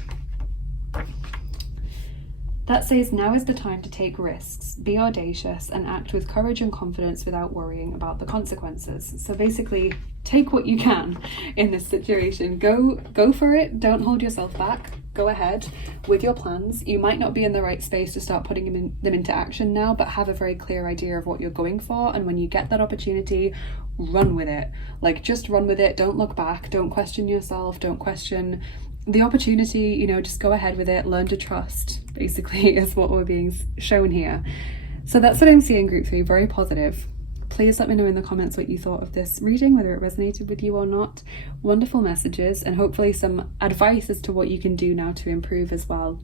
that says, now is the time to take risks, be audacious, and act with courage and confidence without worrying about the consequences. So basically, take what you can in this situation. Go for it. Don't hold yourself back. Go ahead with your plans. You might not be in the right space to start putting them into action now, but have a very clear idea of what you're going for. And when you get that opportunity, run with it. Like, just run with it. Don't look back. Don't question yourself. Don't question the opportunity, you know, just go ahead with it. Learn to trust, basically, is what we're being shown here. So that's what I'm seeing, group 3, very positive. Please let me know in the comments what you thought of this reading, whether it resonated with you or not. Wonderful messages, and hopefully some advice as to what you can do now to improve as well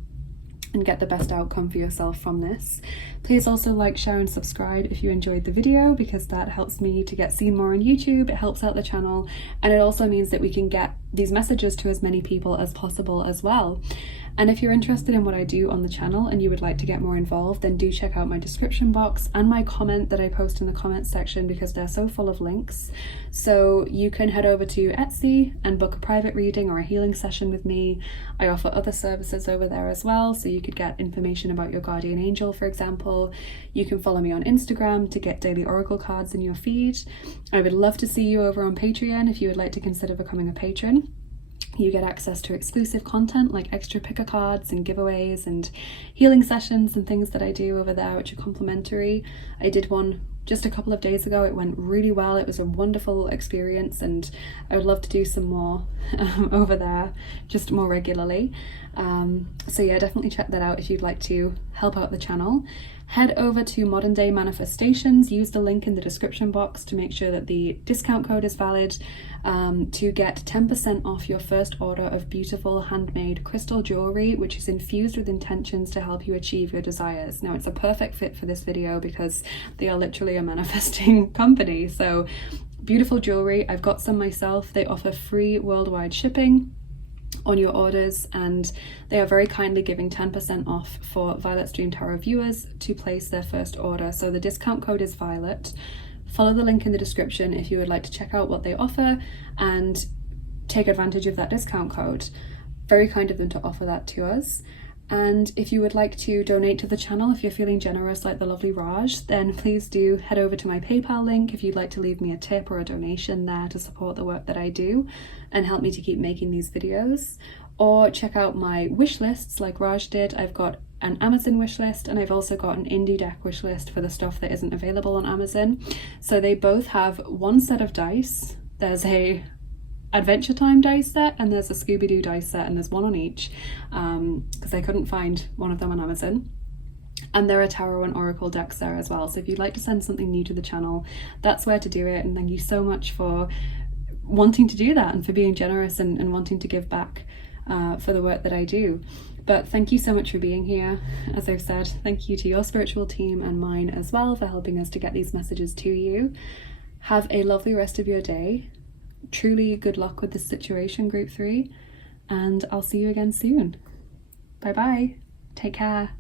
and get the best outcome for yourself from this. Please also like, share and subscribe if you enjoyed the video, because that helps me to get seen more on YouTube. It helps out the channel, and it also means that we can get these messages to as many people as possible as well. And if you're interested in what I do on the channel and you would like to get more involved, then do check out my description box and my comment that I post in the comments section, because they're so full of links. So you can head over to Etsy and book a private reading or a healing session with me. I offer other services over there as well, so you could get information about your guardian angel, for example. You can follow me on Instagram to get daily oracle cards in your feed. I would love to see you over on Patreon if you would like to consider becoming a patron. You get access to exclusive content like extra picker cards and giveaways and healing sessions and things that I do over there, which are complimentary. I did one just a couple of days ago. It went really well. It was a wonderful experience, and I would love to do some more over there, just more regularly. So yeah, definitely check that out if you'd like to help out the channel. Head over to Modern Day Manifestations, use the link in the description box to make sure that the discount code is valid, to get 10% off your first order of beautiful handmade crystal jewellery, which is infused with intentions to help you achieve your desires. Now, it's a perfect fit for this video because they are literally a manifesting company. So beautiful jewellery, I've got some myself. They offer free worldwide shipping on your orders, and they are very kindly giving 10% off for Violet's Dream Tarot viewers to place their first order. So the discount code is Violet. Follow the link in the description if you would like to check out what they offer and take advantage of that discount code. Very kind of them to offer that to us. And if you would like to donate to the channel, if you're feeling generous like the lovely Raj, then please do head over to my PayPal link if you'd like to leave me a tip or a donation there to support the work that I do and help me to keep making these videos. Or check out my wish lists like Raj did. I've got an Amazon wish list, and I've also got an indie deck wish list for the stuff that isn't available on Amazon. So they both have one set of dice. There's a Adventure Time dice set and there's a Scooby-Doo dice set, and there's one on each because I couldn't find one of them on Amazon. And there are tarot and oracle decks there as well. So if you'd like to send something new to the channel, that's where to do it. And thank you so much for wanting to do that and for being generous and wanting to give back for the work that I do. But thank you so much for being here. As I've said, thank you to your spiritual team and mine as well for helping us to get these messages to you. Have a lovely rest of your day. Truly good luck with this situation, Group 3, and I'll see you again soon. Bye bye. Take care.